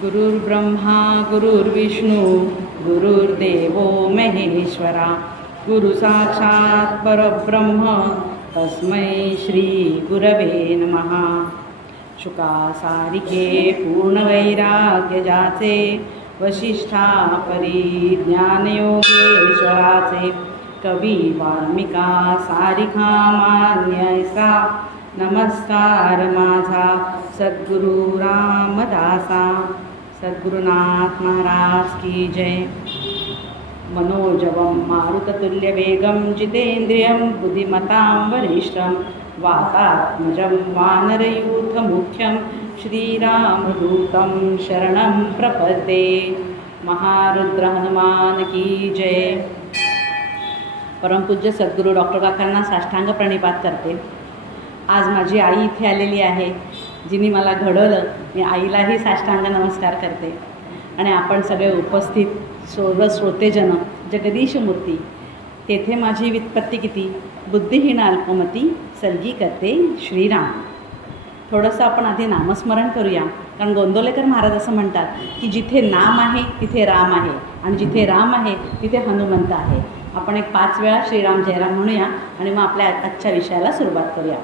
गुरुर्ब्रह्मा गुरुर्विष्णू गुरुर्देवो महेश्वरा गुरु साक्षात परब्रह्म तस्मै श्री गुरवे नमः। शुका सारिके पूर्ण वैराग्य जाचे वशिष्ठा परी ज्ञानयोगेश्वराचे कवी वाल्मिका सारिखा मान्यसा नमस्कार माझा सद्गुरु रामदासा। सद्गुरुनाथ महाराज की जय। मनोजवं मारुततुल्यवेगं जितेन्द्रियं बुद्धिमतां वरिष्ठं वातात्मजं वानरयूथमुख्यं श्रीरामदूतं शरणं प्रपद्ये। महारुद्र हनुमान की जय। परमपूज्य सद्गुरू डॉक्टर काकांना साष्टांग प्रणिपात करते। आज माझी आई इथे आलेली आहे, जिने मला घडवलं। मी आईलाही साष्टांग नमस्कार करते। आणि आपण सगळे उपस्थित सर्व श्रोतेजन, जगदीश मूर्ती, तेथे माझी व्युत्पत्ती किती, बुद्धिहीन अल्पमती सलगी करते श्रीराम। थोडंसं आपण आधी नामस्मरण करूया, कारण गोंदवलेकर महाराज असं म्हणतात की जिथे नाम आहे तिथे राम आहे, आणि जिथे राम आहे तिथे हनुमंत आहे। आपण एक 5 वेळा श्रीराम जयराम म्हणूया आणि मग आपल्या आजच्या विषयाला सुरुवात करूया।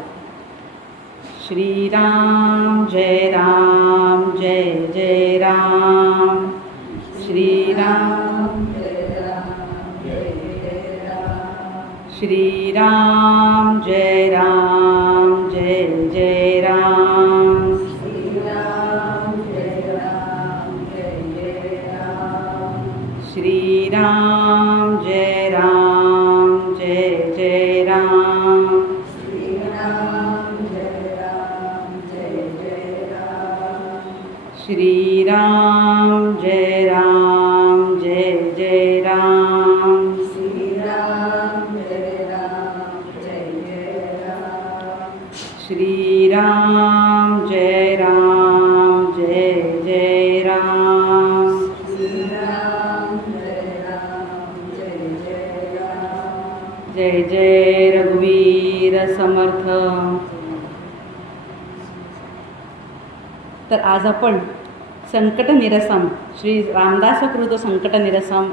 श्रीराम जय राम जय जय राम। श्रीराम जय राम जय जय राम। श्रीराम जय राम जय जय राम। श्रीराम जय राम जय जय राम। श्रीराम जय राम जय जय राम। श्रीराम जय राम जय जय राम। श्रीराम जय राम जय जय राम। श्रीराम जय राम जय जय राम। श्रीराम जय राम जय जय राम। जय जय रघुवीर समर्थ। तर आज आपण संकट निरसम श्री रामदासकृत संकट निरसम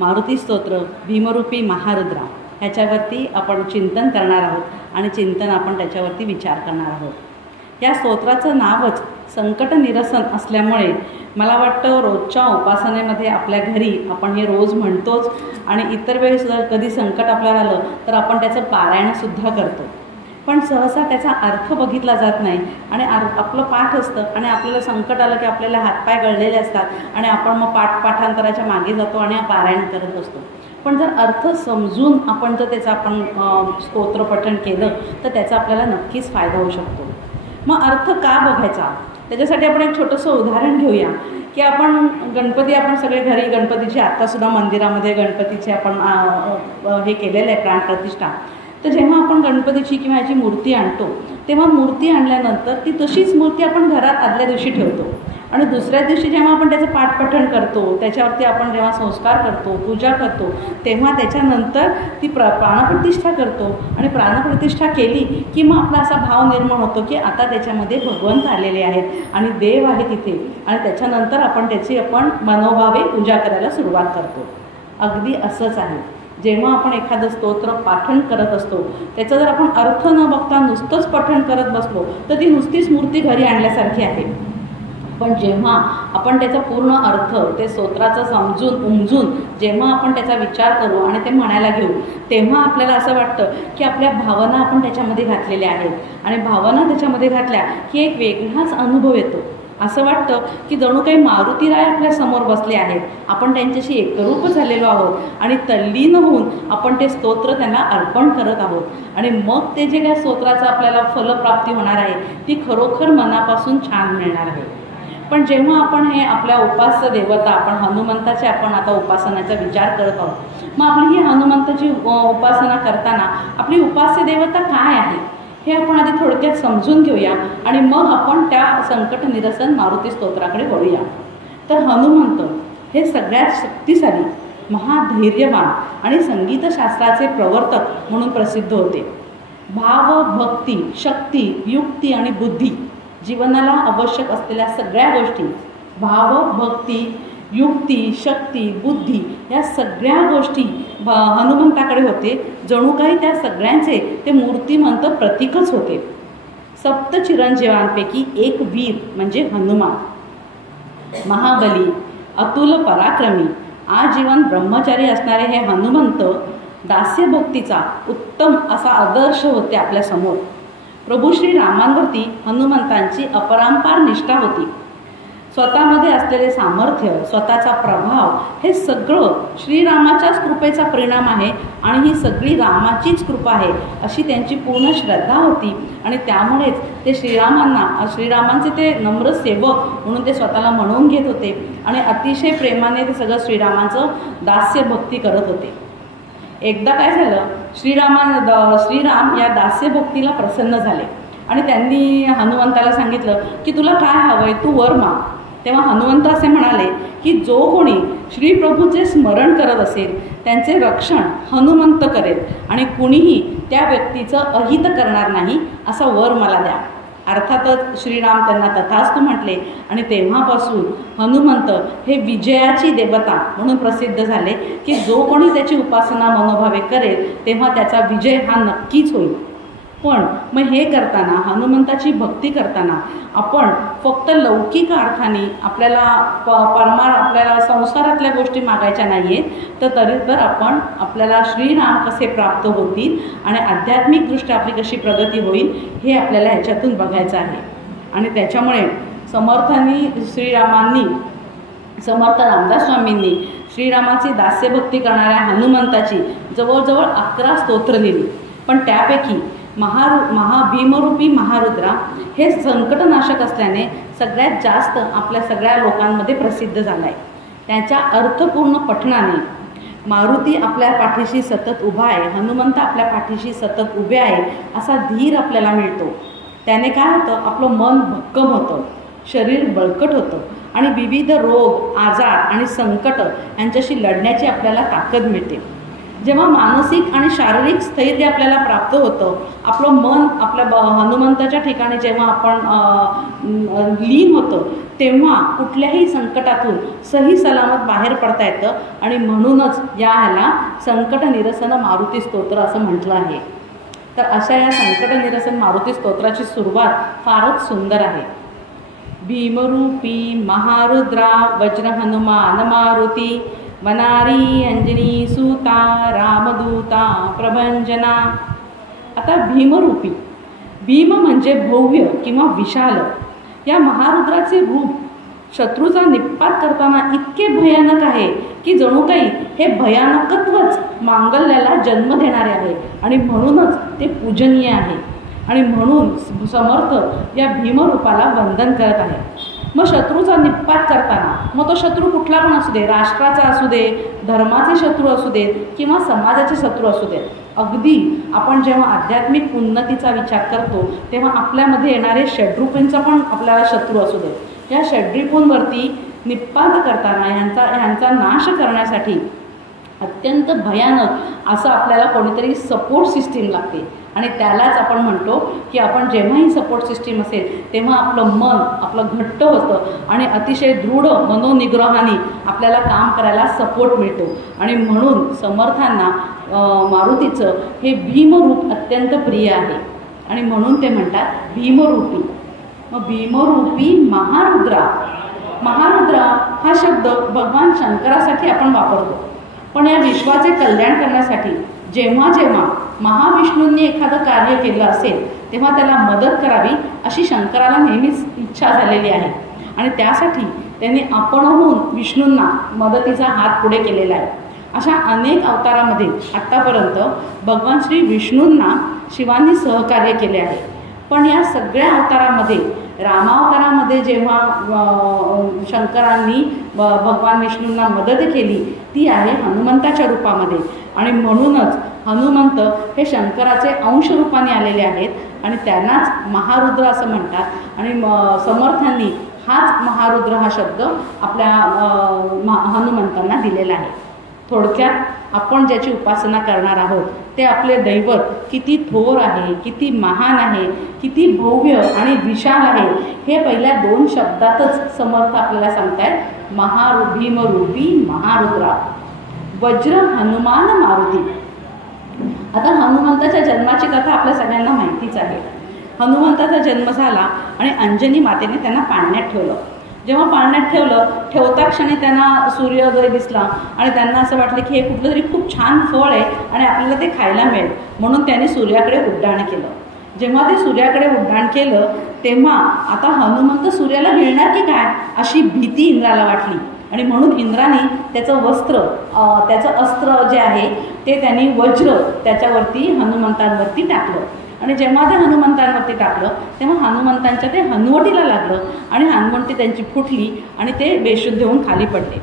मारुती स्तोत्र भीमरूपी महारुद्रा ह्याच्यावरती आपण चिंतन करणार आहोत, आणि चिंतन आपण त्याच्यावरती विचार करणार आहोत। या स्तोत्राचं नावच संकट निरसन असल्यामुळे मला वाटतं रोजच्या उपासनेमध्ये आपल्या घरी आपण हे रोज म्हणतोच, आणि इतर वेळेस जर कधी संकट आपल्याला आलं तर आपण त्याचं पारायणसुद्धा करतो। पण सहसा त्याचा अर्थ बघितला जात नाही, आणि आपलं पाठ असतं, आणि आपल्याला संकट आलं की आपल्याला हातपाय गळलेले असतात, आणि आपण मग पाठांतराच्या मागे जातो आणि पारायण करत असतो। पण जर अर्थ समजून आपण जर त्याचं आपण स्तोत्र पठण केलं तर त्याचा आपल्याला नक्कीच फायदा होऊ शकतो। मग अर्थ का बघायचा, त्याच्यासाठी आपण एक छोटंसं उदाहरण घेऊया की आपण गणपती, आपण सगळे घरी गणपतीची आत्तासुद्धा मंदिरामध्ये गणपतीचे आपण हे केलेलं आहे प्राणप्रतिष्ठा। तर जेव्हा आपण गणपतीची किंवा याची मूर्ती आणतो, तेव्हा मूर्ती आणल्यानंतर ती तशीच मूर्ती आपण घरात आदल्या दिवशी ठेवतो, आणि दुसऱ्या दिवशी जेव्हा आपण त्याचं पाठपठण करतो, त्याच्यावरती आपण जेव्हा संस्कार करतो, पूजा करतो, तेव्हा त्याच्यानंतर ती प्राणप्रतिष्ठा करतो। आणि प्राणप्रतिष्ठा केली की मग आपला असा भाव निर्माण होतो की आता त्याच्यामध्ये भगवंत आलेले आहेत आणि देव आहे तिथे, आणि त्याच्यानंतर आपण त्याची मनोभावे पूजा करायला सुरुवात करतो। अगदी असंच आहे, जेव्हा आपण एखादं स्तोत्र पाठण करत असतो, त्याचा जर आपण अर्थ न बघता नुसतंच पठण करत बसलो तर ती नुसतीच मूर्ती घरी आणल्यासारखी आहे। पण जेव्हा आपण त्याचा पूर्ण अर्थ ते स्तोत्राचं समजून उमजून जेव्हा आपण त्याचा विचार करू आणि ते म्हणायला घेऊ, तेव्हा आपल्याला असं वाटतं की आपल्या भावना आपण त्याच्यामध्ये घातलेल्या आहेत, आणि भावना त्याच्यामध्ये घातल्या की एक वेगळाच अनुभव येतो। असं वाटतं की जणू काही मारुतीराय आपल्या समोर बसले आहेत, आपण त्यांच्याशी एकरूप झालेलो आहोत, आणि तल्लीन होऊन आपण ते स्तोत्र त्यांना अर्पण करत आहोत। आणि मग ते जे काय स्तोत्राचं आपल्याला फलप्राप्ती होणार आहे ती खरोखर मनापासून छान मिळणार आहे। पण जेव्हा आपण हे आपल्या उपास्य देवता, आपण हनुमंताचे आपण आता उपासनाचा विचार करत आहोत, मग आपली ही हनुमंताची उपासना करताना आपली उपास्य देवता काय आहे हे आपण आधी थोडक्यात समजून घेऊया, आणि मग आपण त्या संकट निरसन मारुती स्तोत्राकडे वळूया। तर हनुमंत हे सगळ्यात शक्तिशाली, महाधैर्यवान आणि संगीतशास्त्राचे प्रवर्तक म्हणून प्रसिद्ध होते। भाव, भक्ती, शक्ती, युक्ती आणि बुद्धी जीवनाला आवश्यक असलेल्या सगळ्या गोष्टी भाव, भक्ती, युक्ती, शक्ती, बुद्धी या सगळ्या गोष्टी हनुमंताकडे होते. जणू काही त्या सगळ्यांचे ते मूर्तिमंत प्रतीकच होते. सप्त चिरंजीवांपैकी एक वीर म्हणजे हनुमान. महाबली, अतुल पराक्रमी, आजीवन ब्रह्मचारी असणारे हे हनुमंत दास्यभक्तीचा उत्तम असा आदर्श होते आपल्यासमोर. प्रभू श्रीरामांवरती हनुमंतांची अपरंपार निष्ठा होती. स्वतःमध्ये असलेले सामर्थ्य, स्वतःचा प्रभाव हे सगळं श्रीरामाच्याच कृपेचा परिणाम आहे आणि ही सगळी रामाचीच कृपा आहे अशी त्यांची पूर्ण श्रद्धा होती. आणि त्यामुळेच ते श्रीरामांचे ते नम्र सेवक म्हणून ते स्वतःला म्हणून घेत होते आणि अतिशय प्रेमाने ते सगळं श्रीरामांचं दास्यभक्ती करत होते. एकदा काय झालं, श्रीराम या दास्यभक्तीला प्रसन्न झाले आणि त्यांनी हनुमंताला सांगितलं की तुला काय हवं आहे, तू वर माग. तेव्हा हनुमंत असे म्हणाले की जो कोणी श्रीप्रभूचे स्मरण करत असेल त्यांचे रक्षण हनुमंत करेल आणि कुणीही त्या व्यक्तीचं अहित करणार नाही असा वर मला द्या. अर्थातच श्रीराम त्यांना तथास्तु म्हटले आणि तेव्हापासून हनुमंत हे विजयाची देवता म्हणून प्रसिद्ध झाले की जो कोणी त्याची उपासना मनोभावे करेल तेव्हा त्याचा विजय हा नक्कीच होईल. पण मग हे करताना, हनुमंताची भक्ती करताना आपण फक्त लौकिक अर्थाने आपल्याला आपल्याला संसारातल्या गोष्टी मागायच्या नाही आहेत, तर आपण आपल्याला श्रीराम कसे प्राप्त होतील आणि आध्यात्मिकदृष्ट्या आपली कशी प्रगती होईल हे आपल्याला ह्याच्यातून बघायचं आहे. आणि त्याच्यामुळे समर्थ रामदास स्वामींनी श्रीरामाची दास्यभक्ती करणाऱ्या हनुमंताची जवळजवळ 11 स्तोत्र लिहिली. पण त्यापैकी महाभीमरूपी महारुद्रा हे संकटनाशक असल्याने सगळ्यात जास्त आपल्या सगळ्या लोकांमध्ये प्रसिद्ध झाला आहे. त्याच्या अर्थपूर्ण पठणाने मारुती आपल्या पाठीशी सतत उभा आहे, हनुमंत आपल्या पाठीशी सतत उभे आहे असा धीर आपल्याला मिळतो. त्याने काय होतं, आपलं मन भक्कम होतं, शरीर बळकट होतं आणि विविध रोग, आजार आणि संकट यांच्याशी लढण्याची आपल्याला ताकद मिळते. जेव्हा मानसिक आणि शारीरिक स्थैर्य आपल्याला प्राप्त होतं, आपलं मन आपल्या हनुमंताच्या ठिकाणी जेव्हा आपण लीन होतं तेव्हा कुठल्याही संकटातून सही सलामत बाहेर पडता येतं. आणि म्हणूनच ह्याला संकट निरसन मारुती स्तोत्र असं म्हटलं आहे. तर अशा या संकट निरसन मारुती स्तोत्राची सुरुवात फारच सुंदर आहे. भीमरूपी महारुद्रा वज्र हनुमान मारुती वनारी अंजनी सूता रामदूता प्रभंजना. आता भीमरूपी, भीम म्हणजे भव्य किंवा विशाल. या महारुद्राचे रूप शत्रूचा निपात करताना इतके भयानक आहे की जणू काही हे भयानकत्वच मांगल्याला जन्म देणारे आहे आणि म्हणूनच ते पूजनीय आहे. आणि म्हणून समर्थ या भीमरूपाला वंदन करत आहे. मग शत्रूचा निपात करताना, मग तो शत्रू कुठला पण असू दे, राष्ट्राचा असू दे, धर्माचे शत्रू असू देत किंवा समाजाचे शत्रू असू देत, अगदी आपण जेव्हा आध्यात्मिक उन्नतीचा विचार करतो तेव्हा आपल्यामध्ये येणारे षड्रूपांचा पण आपल्याला शत्रू असू देत, या षड्रूपांवरती निपात करताना ह्यांचा नाश करण्यासाठी अत्यंत भयानक असं आपल्याला कोणीतरी सपोर्ट सिस्टीम लागते. आणि त्यालाच आपण म्हणतो की आपण जेव्हाही सपोर्ट सिस्टीम असेल तेव्हा आपलं मन आपलं घट्ट होतं आणि अतिशय दृढ मनोनिग्रहाने आपल्याला काम करायला सपोर्ट मिळतो. आणि म्हणून समर्थांना मारुतीचं हे भीमरूप अत्यंत प्रिय आहे आणि म्हणून ते म्हणतात भीमरूपी. मग भीमरूपी महारुद्रा, महारुद्रा हा शब्द भगवान शंकरासाठी आपण वापरतो. पण या विश्वाचे कल्याण करण्यासाठी जेव्हा जेव्हा महाविष्णूंनी एखादं कार्य केलं असेल तेव्हा त्याला मदत करावी अशी शंकराला नेहमीच इच्छा झालेली आहे. आणि त्यासाठी त्यांनी आपणहून विष्णूंना मदतीचा हात पुढे केलेला आहे. अशा अनेक अवतारामध्ये आत्तापर्यंत भगवान श्री विष्णूंना शिवांनी सहकार्य केले आहे. पण या सगळ्या अवतारामध्ये, रामावतारामध्ये जेव्हा शंकरांनी भगवान विष्णूंना मदत केली ती आहे हनुमंताच्या रूपामध्ये. आणि म्हणूनच हनुमंत हे शंकराचे अंश रूपाने आलेले आहेत आणि त्यांनाच महारुद्र असं म्हणतात. आणि समर्थांनी हाच महारुद्र हा शब्द आपल्या हनुमंतांना दिलेला आहे. थोडक्यात आपण ज्याची उपासना करणार आहोत ते आपले दैवत किती थोर आहे, किती महान आहे, किती भव्य आणि विशाल आहे, हे पहिल्या 2 शब्दातच समर्थ आपल्याला सांगतायत. भीमरूपी महारुद्रा, वज्र हनुमान मारुती. आता हनुमंताच्या जन्माची कथा आपल्या सगळ्यांना माहितीच आहे. हनुमंताचा जन्म झाला आणि अंजनी मातेने त्यांना पाळण्यात ठेवलं. जेव्हा पाळण्यात ठेवता क्षणी त्यांना सूर्योदय दिसला आणि त्यांना असं वाटलं की हे कुठलं तरी खूप छान फळ आहे आणि आपल्याला ते खायला मिळेल, म्हणून त्यांनी सूर्याकडे उड्डाण केलं. जेव्हा ते सूर्याकडे उड्डाण केलं तेव्हा आता हनुमंत सूर्याला गिळणार की काय अशी भीती इंद्राला वाटली आणि म्हणून इंद्राने त्याचं वस्त्र, त्याचं अस्त्र जे आहे ते त्यांनी वज्र त्याच्यावरती हनुमंतांवरती टाकलं. आणि जेव्हा ते हनुमंतांवरती टाकलं तेव्हा हनुमंतांच्या ते हनुवटीला लागलं आणि हनुवटी त्यांची फुटली आणि ते बेशुद्ध होऊन खाली पडले.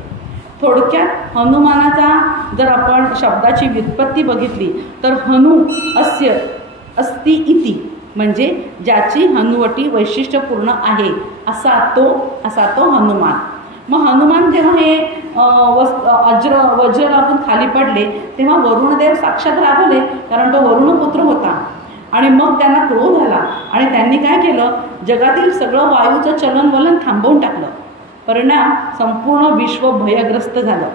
थोडक्यात हनुमानाचा जर आपण शब्दाची व्युत्पत्ती बघितली तर हनु अस्य अस्ति इति, म्हणजे ज्याची हनुवटी वैशिष्ट्यपूर्ण आहे असा तो हनुमान. मग हनुमान जेव्हा हे वज्र लागून खाली पडले तेव्हा वरुणदेव साक्षात राबवले, कारण तो वरुणपुत्र होता. आणि मग त्यांना क्रोध आला आणि त्यांनी काय केलं, जगातील सगळं वायूचं चलनवलन थांबवून टाकलं. परिणाम संपूर्ण विश्व भयग्रस्त झालं.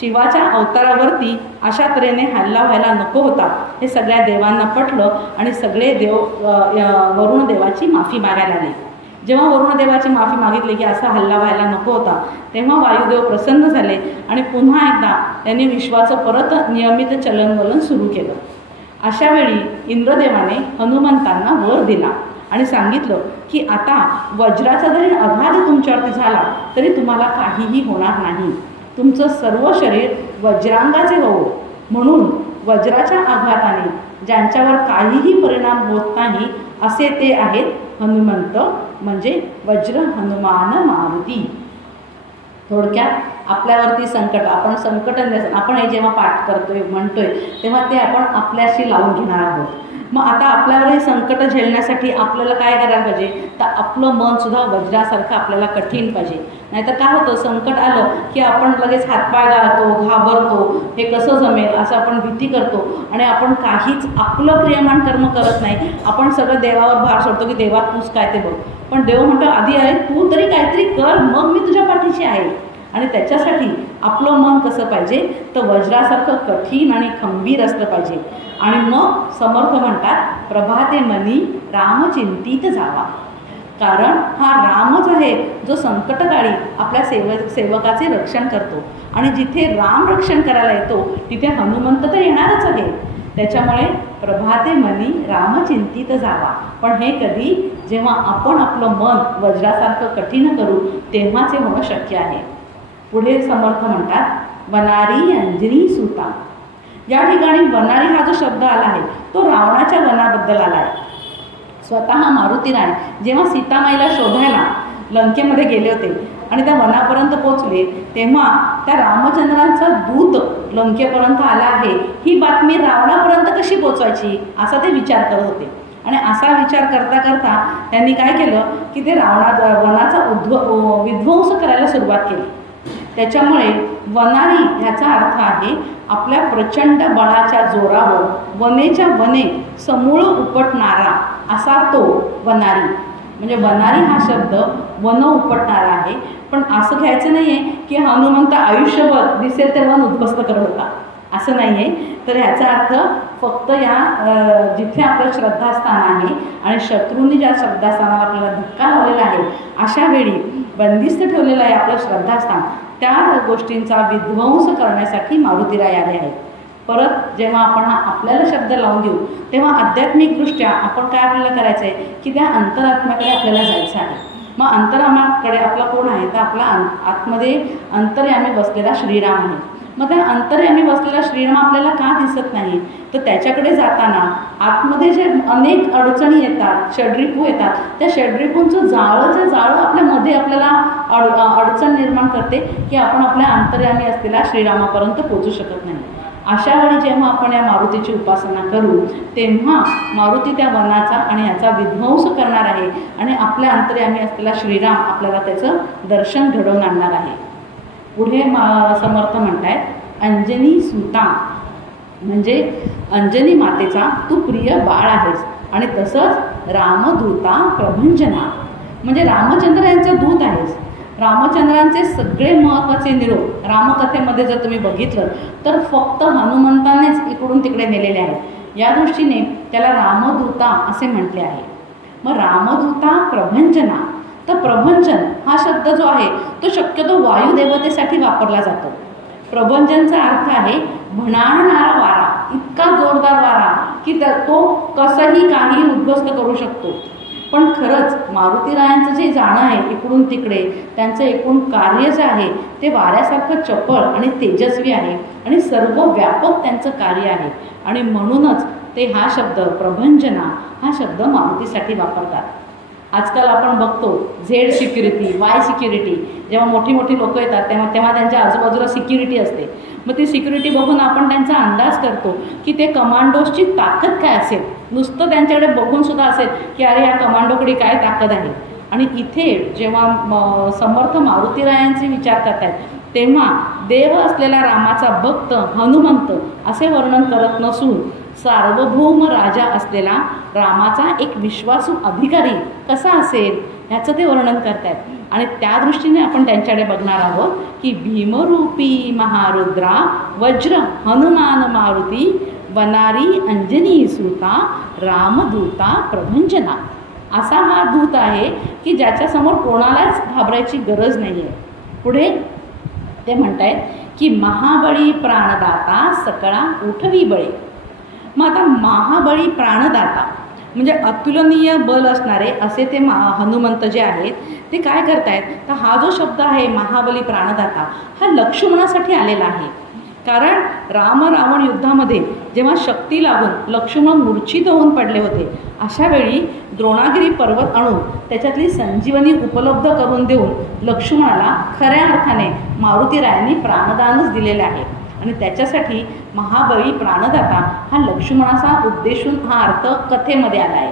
शिवाच्या अवतारावरती अशा तऱ्हेने हल्ला व्हायला नको होता हे सगळ्या देवांना पटलं आणि सगळे देव वरुणदेवाची माफी मागायला लागले. जेव्हा वरुणदेवाची माफी मागितली की असा हल्ला व्हायला नको होता तेव्हा वायुदेव प्रसन्न झाले आणि पुन्हा एकदा त्यांनी विश्वाचं परत नियमित चलनवलन सुरू केलं. अशा वेळी इंद्रदेवाने हनुमंतांना वर दिला आणि सांगितलं की आता वज्राचा जरी आघात तुमच्यावरती झाला तरी तुम्हाला काहीही होणार नाही. तुमचं सर्व शरीर वज्रांगाचे हो, म्हणून वज्राच्या आघाताने ज्यांच्यावर काहीही परिणाम होत नाही असे ते आहेत हनुमंत, म्हणजे वज्र हनुमान मारुती. थोडक्यात आपल्यावरती संकट, आपण हे जेव्हा पाठ करतोय म्हणतोय तेव्हा ते आपण आपल्याशी लावून घेणार आहोत. मग आता आपल्यावर हे संकट झेलण्यासाठी आपल्याला काय करायला पाहिजे, तर आपलं मन सुद्धा वज्रासारखं आपल्याला कठीण पाहिजे. नाहीतर काय होतं, संकट आलं की आपण लगेच हातपाय गाळतो, घाबरतो, हे कसं जमेल असं आपण भीती करतो आणि आपण काहीच आपलं क्रियमान कर्म करत नाही. आपण सगळं देवावर भार सोडतो की देवा तूच काय ते बघ. पण देव म्हणतो आधी आहे तू तरी काहीतरी कर, मग मी तुझ्या पाठीशी आहे. आणि त्याच्यासाठी आपलं मन कसं पाहिजे, तर वज्रासारखं कठीण आणि खंबीर असलं पाहिजे. आणि मग समर्थ म्हणतात प्रभाते मनी रामचिंतित जावा, कारण हा रामच आहे जो संकटकाळी आपल्या सेवकाचे रक्षण करतो. आणि जिथे राम रक्षण करायला येतो तिथे हनुमंत तर येणारच आहे. त्याच्यामुळे प्रभाते मनी रामचिंतित जावा. पण हे कधी, जेव्हा आपण आपलं मन वज्रासारखं कठीण करू तेव्हाच हे होणं शक्य आहे. पुढे समर्थ म्हणतात वनारी अंजनी सुता. या ठिकाणी वनारी हा जो शब्द आला आहे तो रावणाच्या वनाबद्दल आला आहे. स्वतः मारुतीराय जेव्हा सीतामाईला शोधायला लंकेमध्ये गेले होते आणि त्या वनापर्यंत पोचले तेव्हा त्या रामचंद्रांचा दूत लंकेपर्यंत आला आहे ही बातमी रावणापर्यंत कशी पोचवायची असा ते विचार करत होते. आणि असा विचार करता करता त्यांनी काय केलं की ते वनाचा विध्वंस करायला सुरुवात केली. त्याच्यामुळे वनारी ह्याचा अर्थ आहे आपल्या प्रचंड बळाच्या जोरावर वनेच्या वने समूळ उपटणारा असा तो वनारी. म्हणजे वनारी हा शब्द वन उपटणारा आहे. पण असं घ्यायचं नाही आहे की हनुमंत आयुष्यभर दिसेल तेव्हा उद्ध्वस्त करत होता, असं नाही आहे. तर ह्याचा अर्थ फक्त या जिथे आपलं श्रद्धास्थान आहे आणि शत्रूंनी ज्या श्रद्धास्थानाला आपल्याला धक्का लावलेला आहे अशा वेळी बंदिस्त ठेवलेलं आहे आपलं श्रद्धास्थान, त्या गोष्टींचा विध्वंस करण्यासाठी मारुतीराय आले आहेत. परत जेव्हा आपण हा आपल्याला शब्द लावून देऊ तेव्हा आध्यात्मिकदृष्ट्या आपण काय आपल्याला करायचं आहे की त्या अंतरात्म्याकडे आपल्याला जायचं आहे. मग अंतरात्म्याकडे आपला कोण आहे, तर आपला आतमध्ये अंतर्यामी बसलेला श्रीराम आहे. मग त्या अंतर्यामी बसलेला श्रीराम आपल्याला का दिसत नाही, तर त्याच्याकडे जाताना आतमध्ये जे अनेक अडचणी येतात, षड्रिपू येतात, त्या षड्रिपूंचं जाळं आपल्यामध्ये आपल्याला अडचण निर्माण करते की आपण आपल्या अंतर्यामी असलेल्या श्रीरामापर्यंत पोहोचू शकत नाही. अशा वेळी जेव्हा आपण या मारुतीची उपासना करू तेव्हा मारुती त्या वनाचा आणि याचा विध्वंस करणार आहे आणि आपल्या अंतर्यामी असलेला श्रीराम आपल्याला त्याचं दर्शन घडवून आणणार आहे. पुढे समर्थ म्हणतायत अंजनी सुता, म्हणजे अंजनी मातेचा तू प्रिय बाळ आहेस. आणि तसंच रामदूता प्रभंजना, म्हणजे रामचंद्र यांचा दूत आहेस. रामचंद्रांचे सगळे महत्त्वाचे निरोप रामकथेमध्ये जर तुम्ही बघितलं तर फक्त हनुमंतानेच इकडून तिकडे नेलेले आहेत. या दृष्टीने त्याला रामदूता असे म्हटले आहे. मग रामदूता प्रभंजना, तर प्रभंजन हा शब्द जो आहे तो शक्यतो वायुदेवतेसाठी वापरला जातो. प्रभंजनचा अर्थ आहे भणाणणारा वारा, इतका जोरदार वारा की तो कसंही काही उद्ध्वस्त करू शकतो. पण खरंच मारुतीरायांचं जे जाणं आहे इकडून तिकडे, त्यांचं एकूण कार्य जे आहे ते वाऱ्यासारखं चपळ आणि तेजस्वी आहे आणि सर्व व्यापक त्यांचं कार्य आहे. आणि म्हणूनच ते हा शब्द प्रभंजना हा शब्द मारुतीसाठी वापरतात. आजकाल आपण बघतो झेड सिक्युरिटी, वाय सिक्युरिटी, जेव्हा मोठी मोठी लोकं येतात तेव्हा त्यांच्या आजूबाजूला सिक्युरिटी असते. मग ती सिक्युरिटी बघून आपण त्यांचा अंदाज करतो की ते कमांडोजची ताकद काय असेल. नुसतं त्यांच्याकडे बघून सुद्धा असेल की अरे या कमांडोकडे काय ताकद आहे. आणि इथे जेव्हा समर्थ मारुतीरायांचे विचार करतायत तेव्हा देव असलेला रामाचा भक्त हनुमंत असे वर्णन करत नसून सार्वभौम राजा असलेला रामाचा एक विश्वासू अधिकारी कसा असेल ह्याचं ते वर्णन करतायत. आणि त्या दृष्टीने आपण त्यांच्याकडे बघणार आहोत की भीमरूपी महारुद्रा वज्र हनुमान मारुती वनारी अंजनी सुता रामदूता प्रभंजना, असा हा दूत आहे की ज्याच्यासमोर कोणालाच घाबरायची गरज नाही आहे. पुढे ते म्हणतायत की महाबळी प्राणदाता सकळा उठवी बळे. मग आता महाबळी प्राणदाता म्हणजे अतुलनीय बल असणारे असे ते हनुमंत जे आहेत ते काय करतायत, तर हा जो शब्द आहे महाबली प्राणदाता हा लक्ष्मणासाठी आलेला आहे. कारण रावण युद्धामध्ये जेव्हा शक्ती लागून लक्ष्मण मूर्छित होऊन पडले होते, अशा वेळी द्रोणागिरी पर्वत आणून त्याच्यातली संजीवनी उपलब्ध करून देऊन लक्ष्मणाला खऱ्या अर्थाने मारुतीरायांनी प्राणदानच दिलेले आहे. आणि त्याच्यासाठी महाबळी प्राणदाता हा लक्ष्मणाचा उद्देशून हा अर्थ कथेमध्ये आला आहे.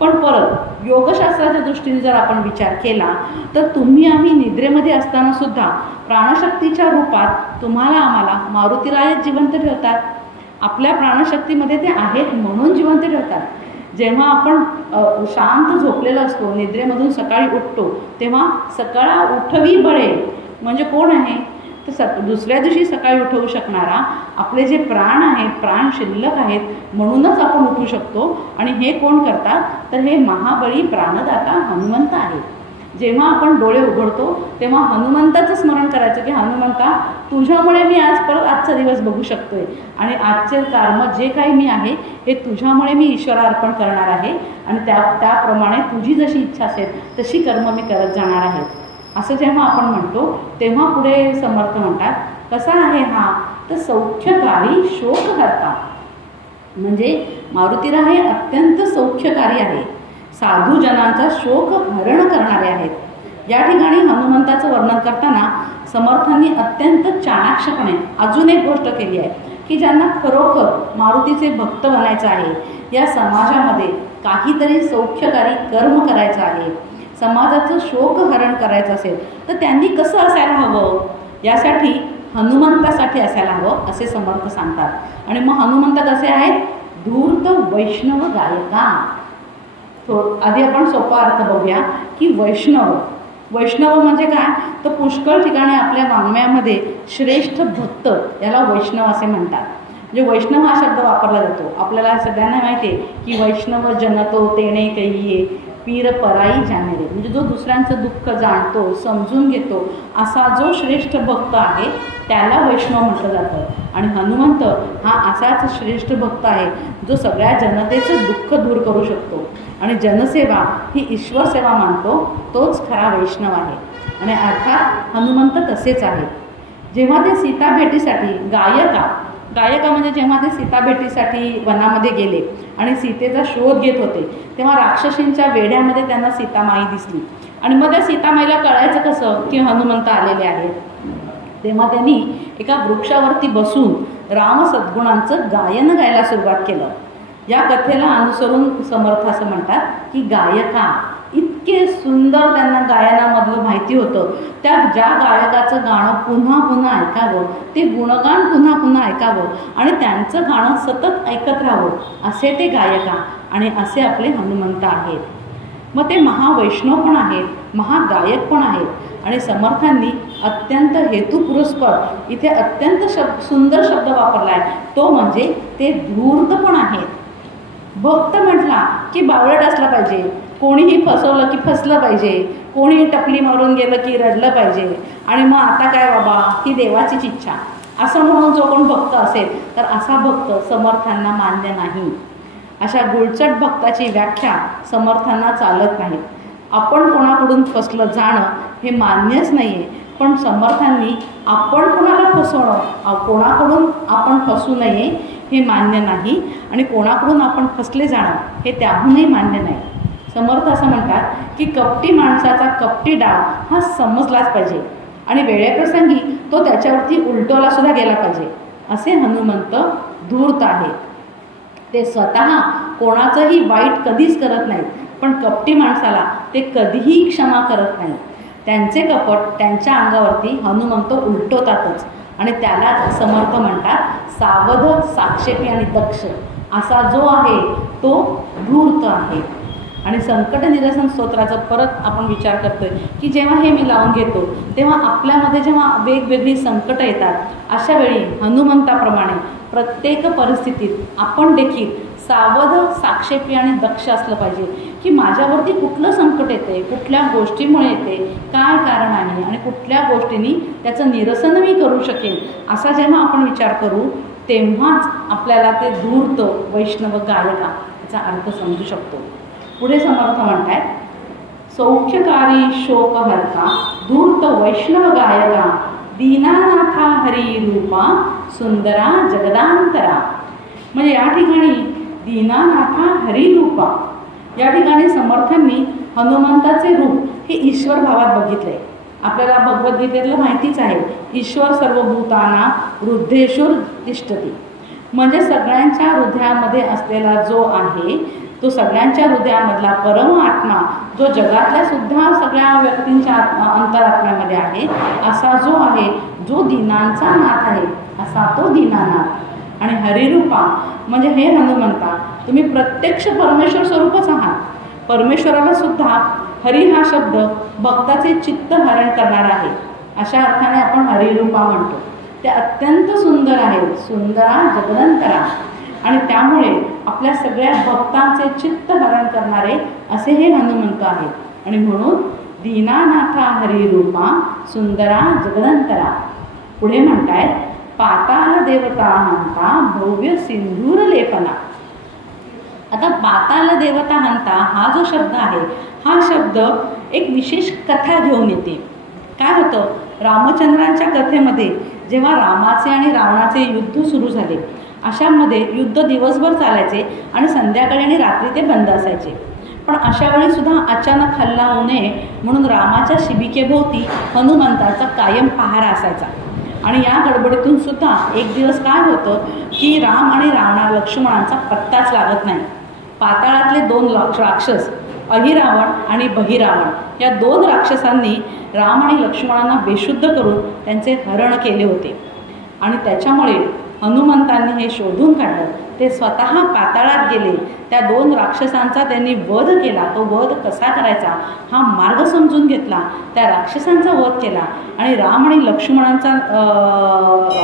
पण परत योगशास्त्राच्या दृष्टीने जर आपण विचार केला तर तुम्ही आम्ही निद्रेमध्ये असताना सुद्धा प्राणशक्तीच्या रूपात तुम्हाला आम्हाला मारुतीराय जिवंत ठेवतात. आपल्या प्राणशक्तीमध्ये ते आहेत म्हणून जिवंत ठेवतात. जेव्हा आपण शांत झोपलेलो असतो, निद्रेमधून सकाळी उठतो, तेव्हा सकाळा उठवी बळे म्हणजे कोण आहे, तर दुसऱ्या दिवशी सकाळी उठवू शकणारा आपले जे प्राण आहेत, प्राण शिल्लक आहेत म्हणूनच आपण उठू शकतो. आणि हे कोण करतात, तर हे महाबळी प्राणदाता हनुमंत आहे. जेव्हा आपण डोळे उघडतो तेव्हा हनुमंताचं स्मरण करायचं की हनुमंता तुझ्यामुळे मी आज परत आजचा दिवस बघू शकतोय आणि आजचे कर्म जे काही मी आहे हे तुझ्यामुळे मी ईश्वरार्पण करणार आहे आणि त्याप्रमाणे तुझी जशी इच्छा असेल तशी कर्म मी करत जाणार आहे. असं जेव्हा आपण म्हणतो तेव्हा पुढे समर्थ म्हणतात कसा आहे हा, तर सौख्यकारी शोकहर्ता, म्हणजे मारुतीराय हे अत्यंत सौख्यकारी आहे, साधूजनांचा शोक हरण करणारे आहेत. या ठिकाणी हनुमंताचं वर्णन करताना समर्थांनी अत्यंत चाणाक्षपणे अजून एक गोष्ट केली आहे की ज्यांना खरोखर मारुतीचे भक्त बनायचं आहे, या समाजामध्ये काहीतरी सौख्यकारी कर्म करायचं आहे, समाजाचं शोक हरण करायचं असेल तर त्यांनी कसं असायला हवं, यासाठी हनुमंतासाठी असायला हवं असे समर्थ सांगतात. आणि मग हनुमंत कसे आहेत, धूर्त वैष्णव गायका. आधी आपण सोपा अर्थ बघूया की वैष्णव म्हणजे काय, तर पुष्कळ ठिकाणी आपल्या वाङ्मयामध्ये श्रेष्ठ भक्त याला वैष्णव असे म्हणतात. म्हणजे वैष्णव हा शब्द वापरला जातो. आपल्याला सगळ्यांना माहिती आहे की वैष्णव जनतो तेणे कहिये पीर पराई जाणेरे, म्हणजे जो दुसऱ्यांचं दुःख जाणतो समजून घेतो असा जो श्रेष्ठ भक्त आहे त्याला वैष्णव म्हटलं जातं. आणि हनुमंत हा असाच श्रेष्ठ भक्त आहे जो सगळ्या जनतेचं दुःख दूर करू शकतो आणि जनसेवा ही ईश्वर सेवा मानतो, तोच खरा वैष्णव आहे. आणि अर्थात हनुमंत तसेच आहे. जेव्हा ते सीता भेटीसाठी गायका म्हणजे जेव्हा ते सीता भेटीसाठी वनामध्ये गेले आणि सीतेचा शोध घेत होते तेव्हा राक्षसींच्या वेढ्यामध्ये त्यांना सीतामाई दिसली. आणि मग त्या सीतामाईला कळायचं कसं की हनुमंत आलेले आहेत. तेव्हा त्यांनी एका वृक्षावरती बसून राम सद्गुणांचं गायन गायला सुरुवात केलं. या कथेला अनुसरून समर्थ असं म्हणतात की गायका इतके सुंदर त्यांना गायनामधलं माहिती होतं. त्या ज्या गायकाचं गाणं पुन्हा पुन्हा ऐकावं, ते गुणगान पुन्हा पुन्हा ऐकावं आणि त्यांचं गाणं सतत ऐकत राहावं, असे ते गायका आणि असे आपले हनुमंत आहेत. मग ते महावैष्णव पण आहेत, महागायक पण आहेत आणि समर्थांनी अत्यंत हेतुपुरस्पर इथे अत्यंत सुंदर शब्द वापरला आहे, तो म्हणजे ते धूर्त पण आहेत. भक्त म्हटला की बावळट असला पाहिजे, कोणीही फसवलं की फसलं पाहिजे, कोणी टपली मारून गेलं की रडलं पाहिजे आणि मग आता काय बाबा ही देवाचीच इच्छा असं म्हणून जो कोण भक्त असेल तर असा भक्त समर्थांना मान्य नाही. अशा गुळचट भक्ताची व्याख्या समर्थांना चालत नाही. आपण कोणाकडून फसलं जाणं हे मान्यच नाही आहे, पण समर्थांनी आपण कोणाला फसवणं, कोणाकडून आपण फसू नये हे मान्य नाही आणि कोणाकडून आपण फसले जाणं हे त्याहूनही मान्य नाही. समर्थ असं म्हणतात की कपटी माणसाचा कपटी डाव हा समजलाच पाहिजे आणि वेळेप्रसंगी तो त्याच्यावरती उलटवला सुद्धा गेला पाहिजे. असे हनुमंत धूर्त आहे. ते स्वतः कोणाचंही वाईट कधीच करत नाहीत, पण कपटी माणसाला ते कधीही क्षमा करत नाहीत. त्यांचे कपट त्यांच्या अंगावरती हनुमंत उलटवतातच आणि त्यालाच समर्थ म्हणतात सावध, साक्षेपी आणि दक्ष. असा जो आहे तो धूर्त आहे. आणि संकट निरसन स्तोत्राचा परत आपण विचार करतोय की जेव्हा हे मी लावून घेतो तेव्हा आपल्यामध्ये जेव्हा वेगवेगळी संकट येतात, अशा वेळी हनुमंताप्रमाणे प्रत्येक परिस्थितीत आपण देखील सावध, साक्षेपी आणि दक्ष असलं पाहिजे की माझ्यावरती कुठलं संकट येते, कुठल्या गोष्टीमुळे येते, काय कारण आहे आणि कुठल्या गोष्टींनी त्याचं निरसन मी करू शकेन, असा जेव्हा आपण विचार करू तेव्हाच आपल्याला ते धूर्त वैष्णव गायका याचा अर्थ समजू शकतो. पुढे समर्थ म्हणतायत सौख्यकारी शोकहर्ता धूर्त वैष्णव गायका दीनानाथा हरी रूपा सुंदरा जगदांतरा. म्हणजे या ठिकाणी दीनानाथा हरी रूपा या ठिकाणी समर्थांनी हनुमंताचे रूप हे ईश्वर भावात बघितले. आपल्याला भगवद्गीतेतलं माहितीच आहे, ईश्वर सर्वभूताना हृदयेषु तिष्ठती. म्हणजे सगळ्यांच्या हृदयामध्ये असलेला जो आहे तो सगळ्यांच्या हृदयामधला परमात्मा जो जगातल्या सुद्धा सगळ्या व्यक्तींच्या अंतरात्म्यामध्ये आहे, असा जो आहे, जो दीनांचा नाथ आहे असा तो दीनानाथ. आणि हरिरूपा म्हणजे हे हनुमंता तुम्ही प्रत्यक्ष परमेश्वर स्वरूपच आहात. परमेश्वराला सुद्धा हरी हा शब्द भक्ताचे चित्त हरण करणार आहे, अशा अर्थाने आपण हरिरूपा म्हणतो. ते अत्यंत सुंदर आहेत, सुंदरा जगदंतरा आणि त्यामुळे आपल्या सगळ्या भक्तांचे चित्त हरण करणारे असे हे हनुमंत आहेत. आणि म्हणून दीनानाथा हरिरूपा सुंदरा जगदंतरा. पुढे म्हणतायत पाताल देवता हंता भव्य सिंधूर लेपना. आता पाताल देवता हंता हा जो शब्द आहे, हा शब्द एक विशेष कथा घेऊन येते. काय होतं, रामचंद्रांच्या कथेमध्ये जेव्हा रामाचे आणि रावणाचे युद्ध सुरू झाले, अशामध्ये युद्ध दिवसभर चालायचे आणि संध्याकाळी आणि रात्री ते बंद असायचे. पण अशा वेळी सुद्धा अचानक हल्ला होऊ नये म्हणून रामाच्या शिबिकेभोवती हनुमंताचा कायम पहारा असायचा. आणि या गडबडीतून सुद्धा एक दिवस काय होतं की राम आणि लक्ष्मणांचा पत्ताच लागत नाही. पाताळातले दोन राक्षस अहिरावण आणि बहिरावण या दोन राक्षसांनी राम आणि लक्ष्मणांना बेशुद्ध करून त्यांचे हरण केले होते. आणि त्याच्यामुळे हनुमंतांनी हे शोधून काढलं. ते स्वतः पाताळात गेले, त्या दोन राक्षसांचा त्यांनी वध केला. तो वध कसा करायचा हा मार्ग समजून घेतला, त्या राक्षसांचा वध केला आणि राम आणि लक्ष्मणांचा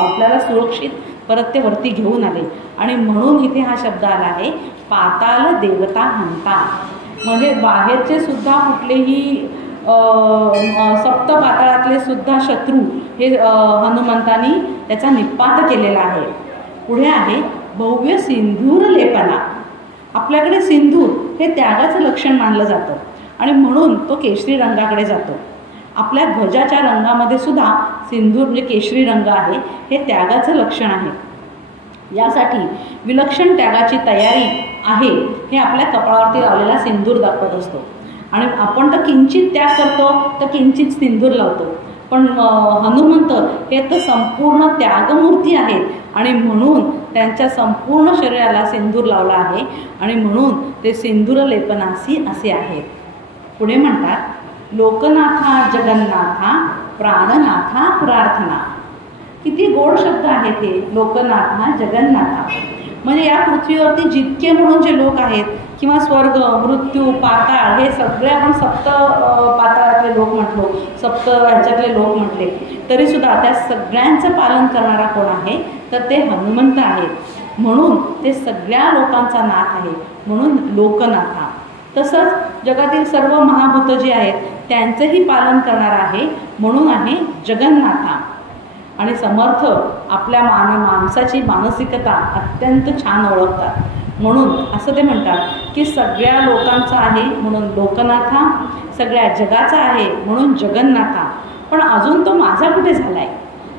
आपल्याला सुरक्षित परत ते वरती घेऊन आले. आणि म्हणून इथे हा शब्द आला आहे पाताल देवता हंता. म्हणजे बाहेरचे सुद्धा कुठलेही सप्त पाताळातले सुद्धा शत्रू हे हनुमंतांनी त्याचा निपात केलेला आहे. पुढे आहे भव्य सिंधूर लेपना. आपल्याकडे सिंधूर हे त्यागाचं लक्षण मानलं जातं आणि म्हणून तो केशरी रंगाकडे जातो. आपल्या ध्वजाच्या रंगामध्ये सुद्धा सिंधूर म्हणजे केशरी रंग आहे, हे त्यागाचं लक्षण आहे. यासाठी विलक्षण त्यागाची तयारी आहे हे आपल्या कपाळावरती लावलेला सिंदूर दाखवत असतो. आणि आपण तर किंचित त्याग करतो तर किंचित सिंदूर लावतो, पण हनुमंत हे तर संपूर्ण त्यागमूर्ती आहेत आणि म्हणून त्यांच्या संपूर्ण शरीराला सिंदूर लावला आहे आणि म्हणून ते सिंदूर लेपनासी असे आहेत. पुढे म्हणतात, लोकनाथा जगन्नाथा प्राणनाथा पुरार्थना. किती गोड शब्द आहे ते, लोकनाथा जगन्नाथा. म्हणजे या पृथ्वीवरती जितके म्हणून जे लोक आहेत किंवा स्वर्ग, मृत्यू, पाताळ, हे सगळे आपण सप्त पाताळातले लोक म्हटलो, सप्त ह्याच्यातले लोक म्हटले, तरीसुद्धा त्या सगळ्यांचं पालन करणारा कोण आहे, तर ते हनुमंत आहेत. म्हणून ते सगळ्या लोकांचा नाथ आहे, म्हणून लोकनाथा. तसंच जगातील सर्व महाभूत जी आहेत त्यांचंही पालन करणारा आहे, म्हणून आहे जगन्नाथा. आणि समर्थ आपल्या माणसाची मानसिकता अत्यंत छान ओळखतात, म्हणून असं ते म्हणतात की सगळ्या लोकांचा आहे म्हणून लोकनाथा, सगळ्या जगाचा आहे म्हणून जगन्नाथा. पण अजून तो माझा कुठे झाला आहे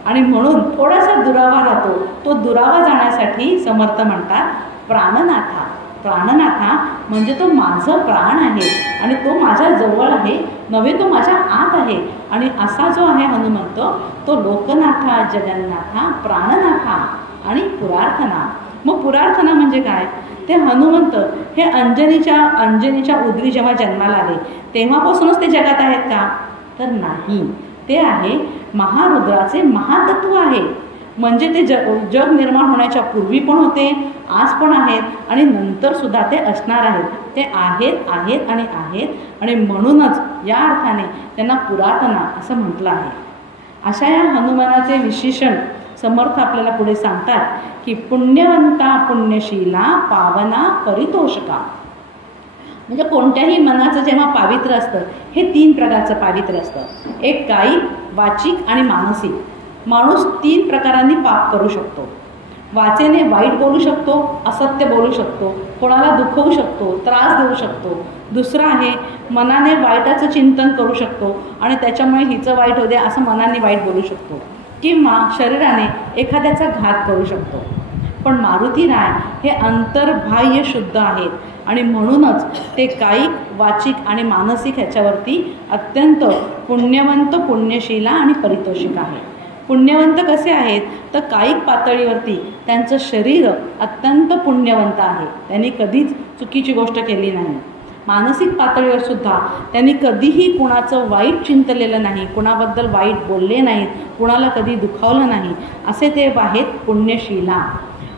आणि म्हणून थोडासा दुरावा राहतो. तो दुरावा जाण्यासाठी समर्थ म्हणतात प्राणनाथा. प्राणनाथा म्हणजे तो माझं प्राण आहे आणि तो माझ्या जवळ आहे नव्हे, तो माझ्या आत आहे. आणि असा जो आहे हनुमंत, तो लोकनाथा, जगन्नाथा, प्राणनाथा आणि पुरार्थना. मग पुरार्थना म्हणजे काय? ते हनुमंत हे अंजनीच्या उदरी जेव्हा जन्माला आले तेव्हापासूनच ते जगात आहेत का? तर नाही. ते आहे महारुद्राचे महातत्व आहे. म्हणजे ते जग निर्माण होण्याच्या पूर्वी पण होते, आज पण आहेत आणि नंतर सुद्धा ते असणार आहेत. ते आहेत आहेत आणि आहेत आणि म्हणूनच या अर्थाने त्यांना पुरातना असं म्हटलं आहे. अशा या हनुमानाचे विशेषण समर्थ आपल्याला पुढे सांगतात की पुण्यवंता पुण्यशीला पावना परितोषका. म्हणजे कोणत्याही मनाचं जेव्हा पावित्र्य असतं, हे 3 प्रकारचं पावित्र्य असतं. एक कायिक, वाचिक आणि मानसिक. माणूस 3 प्रकारांनी पाप करू शकतो. वाचेने वाईट बोलू शकतो, असत्य बोलू शकतो, कोणाला दुखवू शकतो, त्रास देऊ शकतो. दुसरं आहे मनाने वाईटाचं चिंतन करू शकतो आणि त्याच्यामुळे हिचं वाईट होऊ दे असं मनाने वाईट बोलू शकतो, किंवा शरीराने एखाद्याचा घात करू शकतो. पण मारुती राय हे अंतर्बाह्य शुद्ध आहेत आणि म्हणूनच ते कायिक, वाचिक आणि मानसिक ह्याच्यावरती अत्यंत पुण्यवंत, पुण्यशीला आणि परितोषिक आहे. पुण्यवंत कसे आहेत? तर कायिक पातळीवरती त्यांचं शरीर अत्यंत पुण्यवंत आहे, त्यांनी कधीच चुकीची गोष्ट केली नाही. मानसिक पातळीवर सुद्धा त्यांनी कधीही कुणाचं वाईट चिंतलेलं नाही, कुणाबद्दल वाईट बोलले नाहीत, कुणाला कधी दुखावलं नाही, असे ते आहेत पुण्यशीला.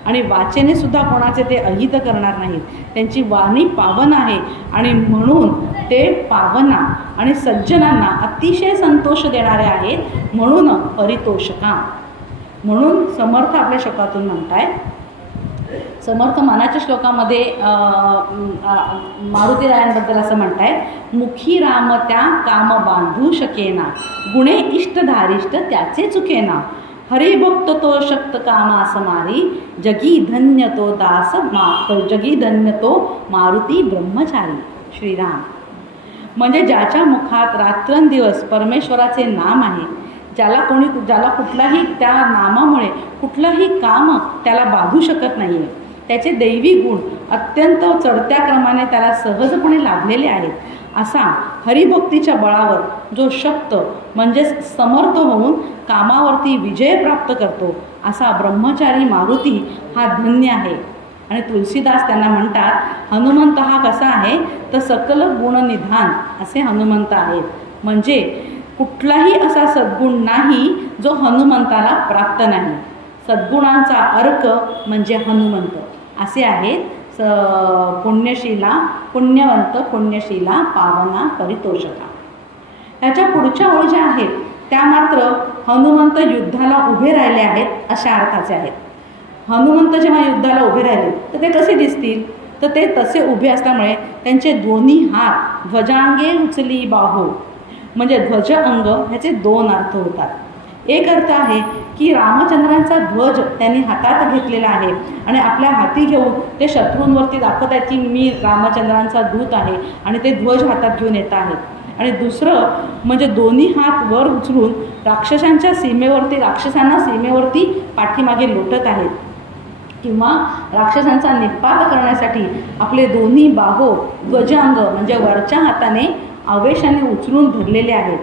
आणि वाचेने सुद्धा कोणाचे ते अहित करणार नाहीत. त्यांची वाणी पावन आहे आणि म्हणून ते पावना आणि सज्जनांना अतिशय संतोष देणारे आहेत, म्हणून परितोषका. म्हणून समर्थ आपल्या श्लोकातून म्हणताय, समर्थ मनाच्या श्लोकामध्ये मारुतीरायांबद्दल असं म्हणताय, मुखी राम त्या काम बांधू शकेना, गुणे इष्टधारिष्ट त्याचे चुकेना, हरिभक्त तो शक्त कामा समारी, जगी धन्य तो दास जगी धन्य तो मारुती ब्रह्मचारी. श्रीराम म्हणजे ज्याच्या मुखात रात्रंदिवस परमेश्वराचे नाम आहे, ज्याला कुठलाही त्या नामामुळे कुठलंही काम त्याला बाधू शकत नाही आहे, त्याचे दैवी गुण अत्यंत चढत्या क्रमाने त्याला सहजपणे लाभलेले आहेत, असा हरिभक्तीच्या बळावर जो शक्त म्हणजेच समर्थ होऊन कामावरती विजय प्राप्त करतो, असा ब्रह्मचारी मारुती हा धन्य आहे. आणि तुलसीदास त्यांना म्हणतात, हनुमंत हा कसा आहे तर सकल गुणनिधान असे हनुमंत आहेत. म्हणजे कुठलाही असा सद्गुण नाही जो हनुमंताला प्राप्त नाही. सद्गुणांचा अर्क म्हणजे हनुमंत असे आहेत. पुण्यशीला, पुण्यवंत, पुण्यशीला, पावना, परितोषका. ह्याच्या पुढच्या ओळी ज्या आहेत त्या मात्र हनुमंत युद्धाला उभे राहिले आहेत अशा अर्थाचे आहेत. हनुमंत जेव्हा युद्धाला उभे राहिले तर ते कसे दिसतील? तर ते तसे उभे असल्यामुळे त्यांचे दोन्ही हात ध्वजांगे उचली बाहो, म्हणजे ध्वज अंग ह्याचे 2 अर्थ होतात. एक अर्थ आहे की रामचंद्रांचा ध्वज त्यांनी हातात घेतलेला आहे आणि आपल्या हाती घेऊन ते शत्रूंवरती दाखवत आहेत की मी रामचंद्रांचा दूत आहे आणि ते ध्वज हातात घेऊन येत आहेत. आणि दुसरं म्हणजे दोन्ही हात वर उचलून राक्षसांना सीमेवरती पाठीमागे लोटत आहेत, किंवा राक्षसांचा निपात करण्यासाठी आपले दोन्ही बाहो ध्वजांग म्हणजे वरच्या हाताने आवेशाने उचलून धरलेले आहेत.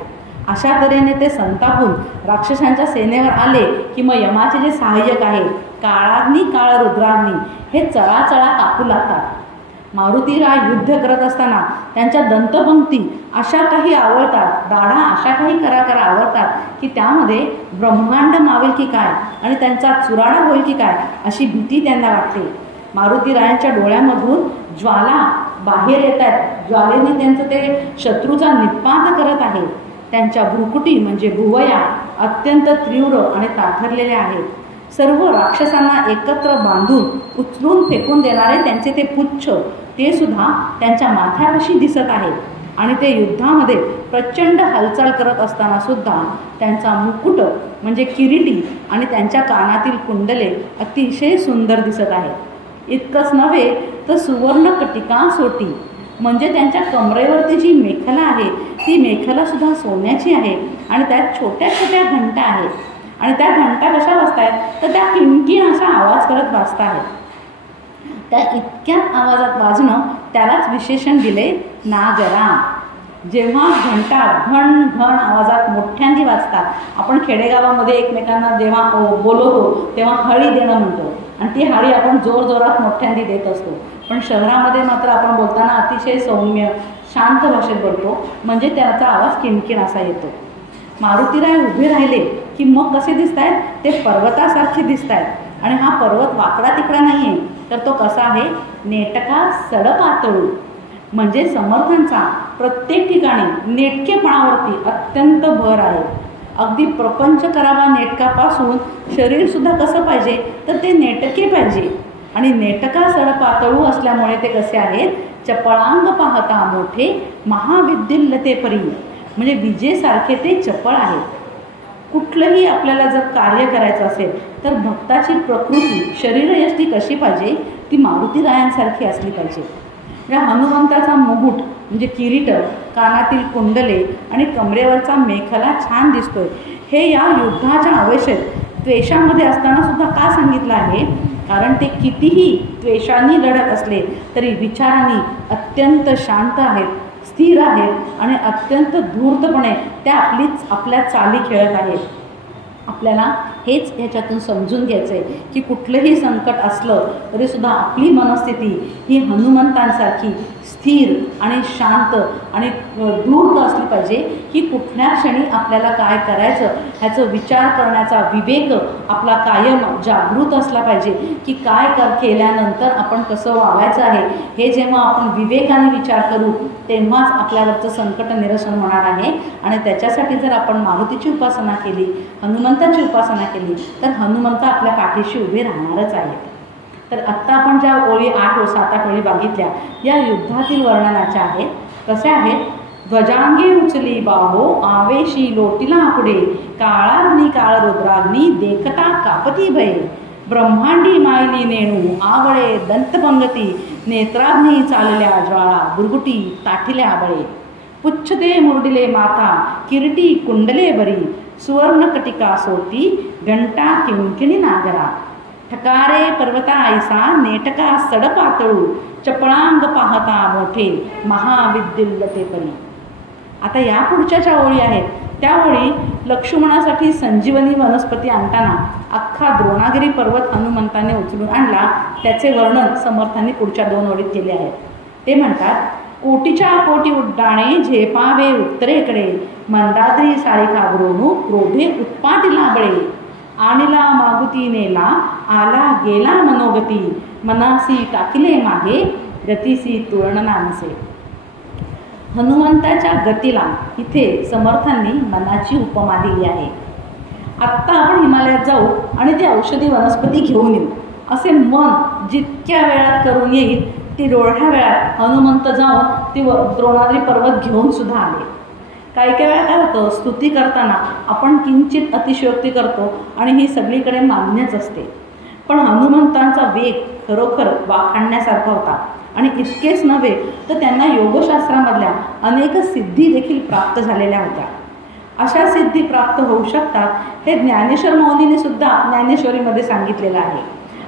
अशा तऱ्हेने ते संतापून राक्षसांच्या सेनेवर आले की मग यमाचे जे सहाय्यक आहेत काळाग्नी, काळ रुद्राग्नी हे चळाचळा कापू लागतात. मारुतीराय युद्ध करत असताना त्यांच्या दंतपंक्ती अशा काही आवडतात, दाढा अशा काही करा आवडतात की त्यामध्ये ब्रह्मांड मावेल की काय आणि त्यांचा चुराडा होईल की काय अशी भीती त्यांना वाटते. मारुतीरायांच्या डोळ्यामधून ज्वाला बाहेर येत आहेत, ज्वालेने त्यांचं ते शत्रूचा निपात करत आहे. त्यांच्या भ्रुकुटी म्हणजे भुवया अत्यंत तीव्र आणि ताठरलेल्या आहेत. सर्व राक्षसांना एकत्र बांधून उचलून फेकून देणारे त्यांचे ते पुच्छ ते सुद्धा त्यांच्या माथ्यापाशी दिसत आहेत. आणि ते युद्धामध्ये प्रचंड हालचाल करत असताना सुद्धा त्यांचा मुकुट म्हणजे किरीटी आणि त्यांच्या कानातील कुंडले अतिशय सुंदर दिसत आहे. इतकंच नव्हे तर सुवर्ण कटिका सोटी म्हणजे त्यांच्या कमरेवरती जी मेखला आहे ती मेखलासुद्धा सोन्याची आहे आणि त्यात छोट्या छोट्या घंटा आहेत. आणि त्या घंटा कशा वाजतायत तर त्या किणकिण असा आवाज करत वाजता आहेत. त्या इतक्यात आवाजात वाजणं त्यालाच विशेषण दिले नागराम. जेव्हा घंटा घण घण आवाजात मोठ्यांदी वाजतात, आपण खेडेगावामध्ये एकमेकांना जेव्हा बोलवतो तेव्हा हळी देणं म्हणतो आणि ती हळी आपण जोरजोरात मोठ्यांदी देत असतो. पण शहरामध्ये मात्र आपण बोलताना अतिशय सौम्य शांत भाषेत बोलतो म्हणजे त्याचा आवाज किणकिण असा येतो. मारुतीराय उभे राहिले की मग कसे दिसत आहेत ते पर्वतासारखे दिसत आहेत. आणि हा पर्वत वाकडा तिकडा नाही आहे तर तो कसा आहे नेटका सडपातळू म्हणजे समर्थांचा प्रत्येक ठिकाणी नेटकेपणावरती अत्यंत भर आहे. अगदी प्रपंच करावा नेटकापासून शरीरसुद्धा कसं पाहिजे तर ते नेटके पाहिजे. आणि नेटका सडपातळू असल्यामुळे ते कसे आहेत चपळांग पाहता मोठे महाविद्युल्लते परी म्हणजे विजेसारखे ते चपळ आहेत. कुठलंही आपल्याला जर कार्य करायचं असेल तर भक्ताची प्रकृती शरीरयष्टी कशी पाहिजे ती मारुतीरायांसारखी असली पाहिजे. या हनुमंताचा मुकुट म्हणजे किरीट, कानातील कुंडले आणि कमरेवरचा मेखला छान दिसतोय. हे या युद्धाच्या आवश्यक त्वेषामध्ये असताना सुद्धा का सांगितलं आहे कारण ते कितीही त्वेषांनी लढत असले तरी विचारांनी अत्यंत शांत आहेत, स्थिर आहेत आणि अत्यंत धूर्तपणे त्या आपल्या चाली खेळत आहेत. आपल्याला हेच ह्याच्यातून समजून घ्यायचं आहे की कुठलंही संकट असलं तरीसुद्धा आपली मनस्थिती ही हनुमंतांसारखी स्थिर आणि शांत आणि धूर्त असली पाहिजे की कुठल्या क्षणी आपल्याला काय करायचं ह्याचं विचार करण्याचा विवेक आपला कायम जागृत असला पाहिजे की काय केल्यानंतर आपण कसं वागायचं आहे हे जेव्हा आपण विवेकाने विचार करू तेव्हाच आपल्यावरचं संकट निरसन होणार आहे. आणि त्याच्यासाठी जर आपण मारुतीची उपासना केली, हनुमंताची उपासना केली तर हनुमंत आपल्या पाठीशी उभे राहणारच आहेत. तर आत्ता आपण ज्या ओळी 7-8 ओळी बघितल्या या युद्धातील वर्णनाच्या आहेत. कशा आहेत ध्वजांगी उचली बाहो आवेशी लोटिला पुढे काळाग्नी काळ रुद्राग्नी देखता कापती भये ब्रह्मांडी मायली नेणू आवळे दंतपंगती नेत्राग्नी चालल्या ज्वाळा बुरगुटी ताठिल्या बळे पुच्छते मुरडिले माथा किरीटी कुंडले बरी सुवर्णकटिका सोटी घंटा किंकिणी नागरा ठकारे पर्वता ऐसा नेटका सडपातळू चपळांग पाहता मोठे महाविद्युल्लते परी. आता या पुढच्या ज्या ओळी आहेत त्या ओळी लक्ष्मणासाठी संजीवनी वनस्पती आणताना अख्खा द्रोणागिरी पर्वत हनुमंताने उचलून आणला त्याचे वर्णन समर्थांनी पुढच्या 2 ओळीत केले आहेत. ते म्हणतात कोटीच्या कोटी उड्डाणे झेपावे उत्तरेकडे मंदाद्री सारिका ब्रोणू क्रोधे उत्पाटिला बळे आणिला मागुती नेला आला गेला मनोगती मनासी टाकिले मागे गतीसी तुळणना नसे. हनुमंताच्या गतीला इथे समर्थांनी मनाची उपमा दिली आहे. आत्ता आपण हिमालयात जाऊ आणि ती औषधी वनस्पती घेऊन येऊ असे मन जितक्या वेळात करून येईल ती तेवढ्या वेळात हनुमंत जाऊन ती द्रोणाद्री पर्वत घेऊन सुद्धा आले. काही काही वेळा काय होतं स्तुती करताना आपण किंचित अतिशयोक्ती करतो आणि ही सगळीकडे मान्यच असते. पण हनुमंतांचा वेग खरोखर वाखाणण्यासारखा होता. आणि इतकेच नव्हे तर त्यांना योगशास्त्रामधल्या अनेक सिद्धी देखील प्राप्त झालेल्या होत्या. अशा सिद्धी प्राप्त होऊ शकतात हे ज्ञानेश्वर माऊलीने सुद्धा ज्ञानेश्वरीमध्ये सांगितलेलं आहे.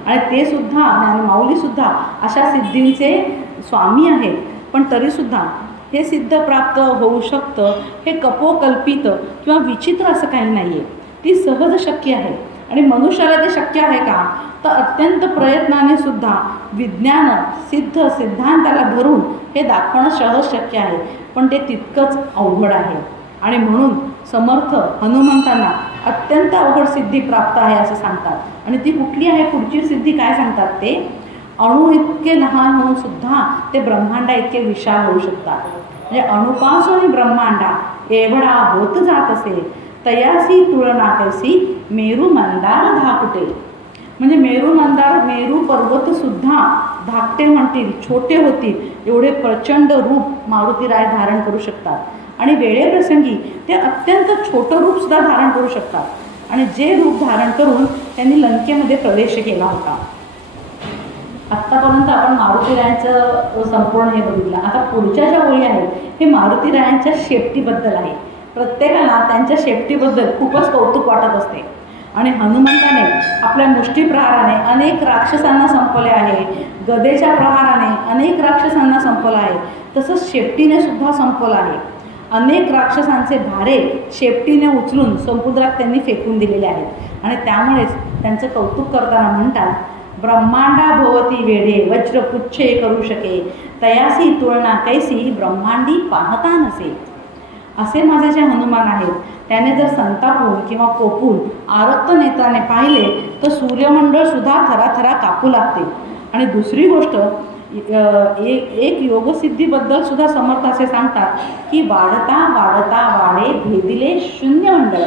आणि ते सुद्धा माऊलीसुद्धा अशा सिद्धींचे स्वामी आहेत. पण तरीसुद्धा हे सिद्ध प्राप्त होऊ शकतं हे कपोकल्पित किंवा विचित्र असं काही नाही आहे. ती सहज शक्य आहे. आणि मनुष्याला ते शक्य आहे का? तर अत्यंत प्रयत्नाने सुद्धा विज्ञान सिद्ध सिद्धांताला धरून हे दाखवणं सहज शक्य आहे, पण ते तितकंच अवघड आहे. आणि म्हणून समर्थ हनुमंतांना अत्यंत अवघड सिद्धी प्राप्त आहे असं सांगतात. आणि ती कुठली आहे? पुढची सिद्धी काय सांगतात ते? अणु इतके लहान होऊन सुद्धा ते ब्रह्मांडा इतके विशाल होऊ शकतात. म्हणजे अणुपासून ब्रह्मांडा एवढा होत जात असे, तयासी तुलना कैसी मेरू मंदार धाकटे. म्हणजे मेरू पर्वत सुद्धा धाकटे म्हणतील, छोटे होतील, एवढे प्रचंड रूप मारुतीराय धारण करू शकतात. आणि वेळेप्रसंगी ते अत्यंत छोटं रूप सुद्धा धारण करू शकतात. आणि जे रूप धारण करून त्यांनी लंकेमध्ये प्रवेश केला होता. आत्तापर्यंत आपण मारुतीरायांचं संपूर्ण हे बघितलं. आता पुढच्या ज्या ओळी आहेत हे मारुतीरायांच्या शेपटीबद्दल आहे. प्रत्येकाला त्यांच्या शेपटीबद्दल खूपच कौतुक वाटत असते. आणि हनुमंताने आपल्या मुष्टीप्रहाराने अनेक राक्षसांना संपवले आहे, गदेच्या प्रहाराने अनेक राक्षसांना संपवलं आहे, तसंच शेपटीने सुद्धा संपवलं आहे. अनेक राक्षसांचे भारे शेपटीने उचलून समुद्रात त्यांनी फेकून दिलेले आहेत. आणि त्यामुळेच त्यांचं कौतुक करताना म्हणतात, ब्रह्मांडा भोवती वेढे वज्रपुच्छे करू शके, तयासी तुलना कैसी ब्रह्मांडी पाहता नसे. असे माझे जे हनुमान आहेत त्याने जर संतापून किंवा कोपून आरक्त नेत्राने पाहिले तर सूर्यमंडळ सुद्धा थराथरा कापू लागते. आणि दुसरी गोष्ट, एक योगसिद्धीबद्दल सुद्धा समर्थ असे सांगतात की वाढता वाढता वाढे भेदिले शून्यमंडळ.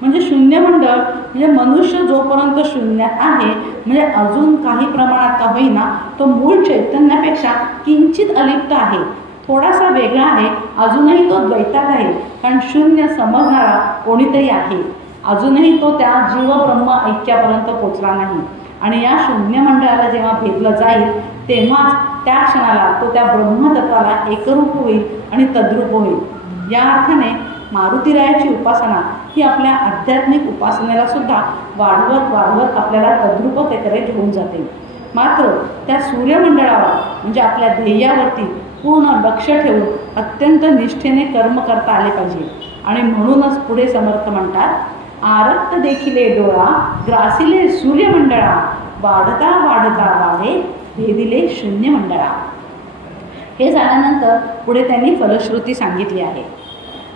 म्हणजे शून्यमंडळ म्हणजे मनुष्य जोपर्यंत शून्यात आहे, म्हणजे अजून काही प्रमाणात का होईना तो मूळ चैतन्यापेक्षा किंचित अलिप्त आहे, थोडासा वेगळा आहे, अजूनही तो द्वैतात आहे. कारण शून्य समजणारा कोणीतरी आहे, अजूनही तो त्या जीवब्रह्म ऐक्यापर्यंत पोचला नाही. आणि या शून्यमंडळाला जेव्हा भेदलं जाईल तेव्हाच त्या क्षणाला तो त्या ब्रह्मतत्वाला एकरूप होईल आणि तद्रूप होईल. या अर्थाने मारुतीरायाची उपासना ही आपल्या आध्यात्मिक उपासनेला सुद्धा वाढवत वाढवत आपल्याला तद्रूपतेकडे घेऊन जाते. मात्र त्या सूर्यमंडळावर म्हणजे आपल्या ध्येयावरती पूर्ण लक्ष ठेवून अत्यंत निष्ठेने कर्म करता आले पाहिजे. आणि म्हणूनच पुढे समर्थ म्हणतात, आरक्त देखिले डोळा ग्रासिले सूर्यमंडळा, वाढता वाढता वाढे भेदिले शून्यमंडळा. हे झाल्यानंतर पुढे त्यांनी फलश्रुती सांगितली आहे.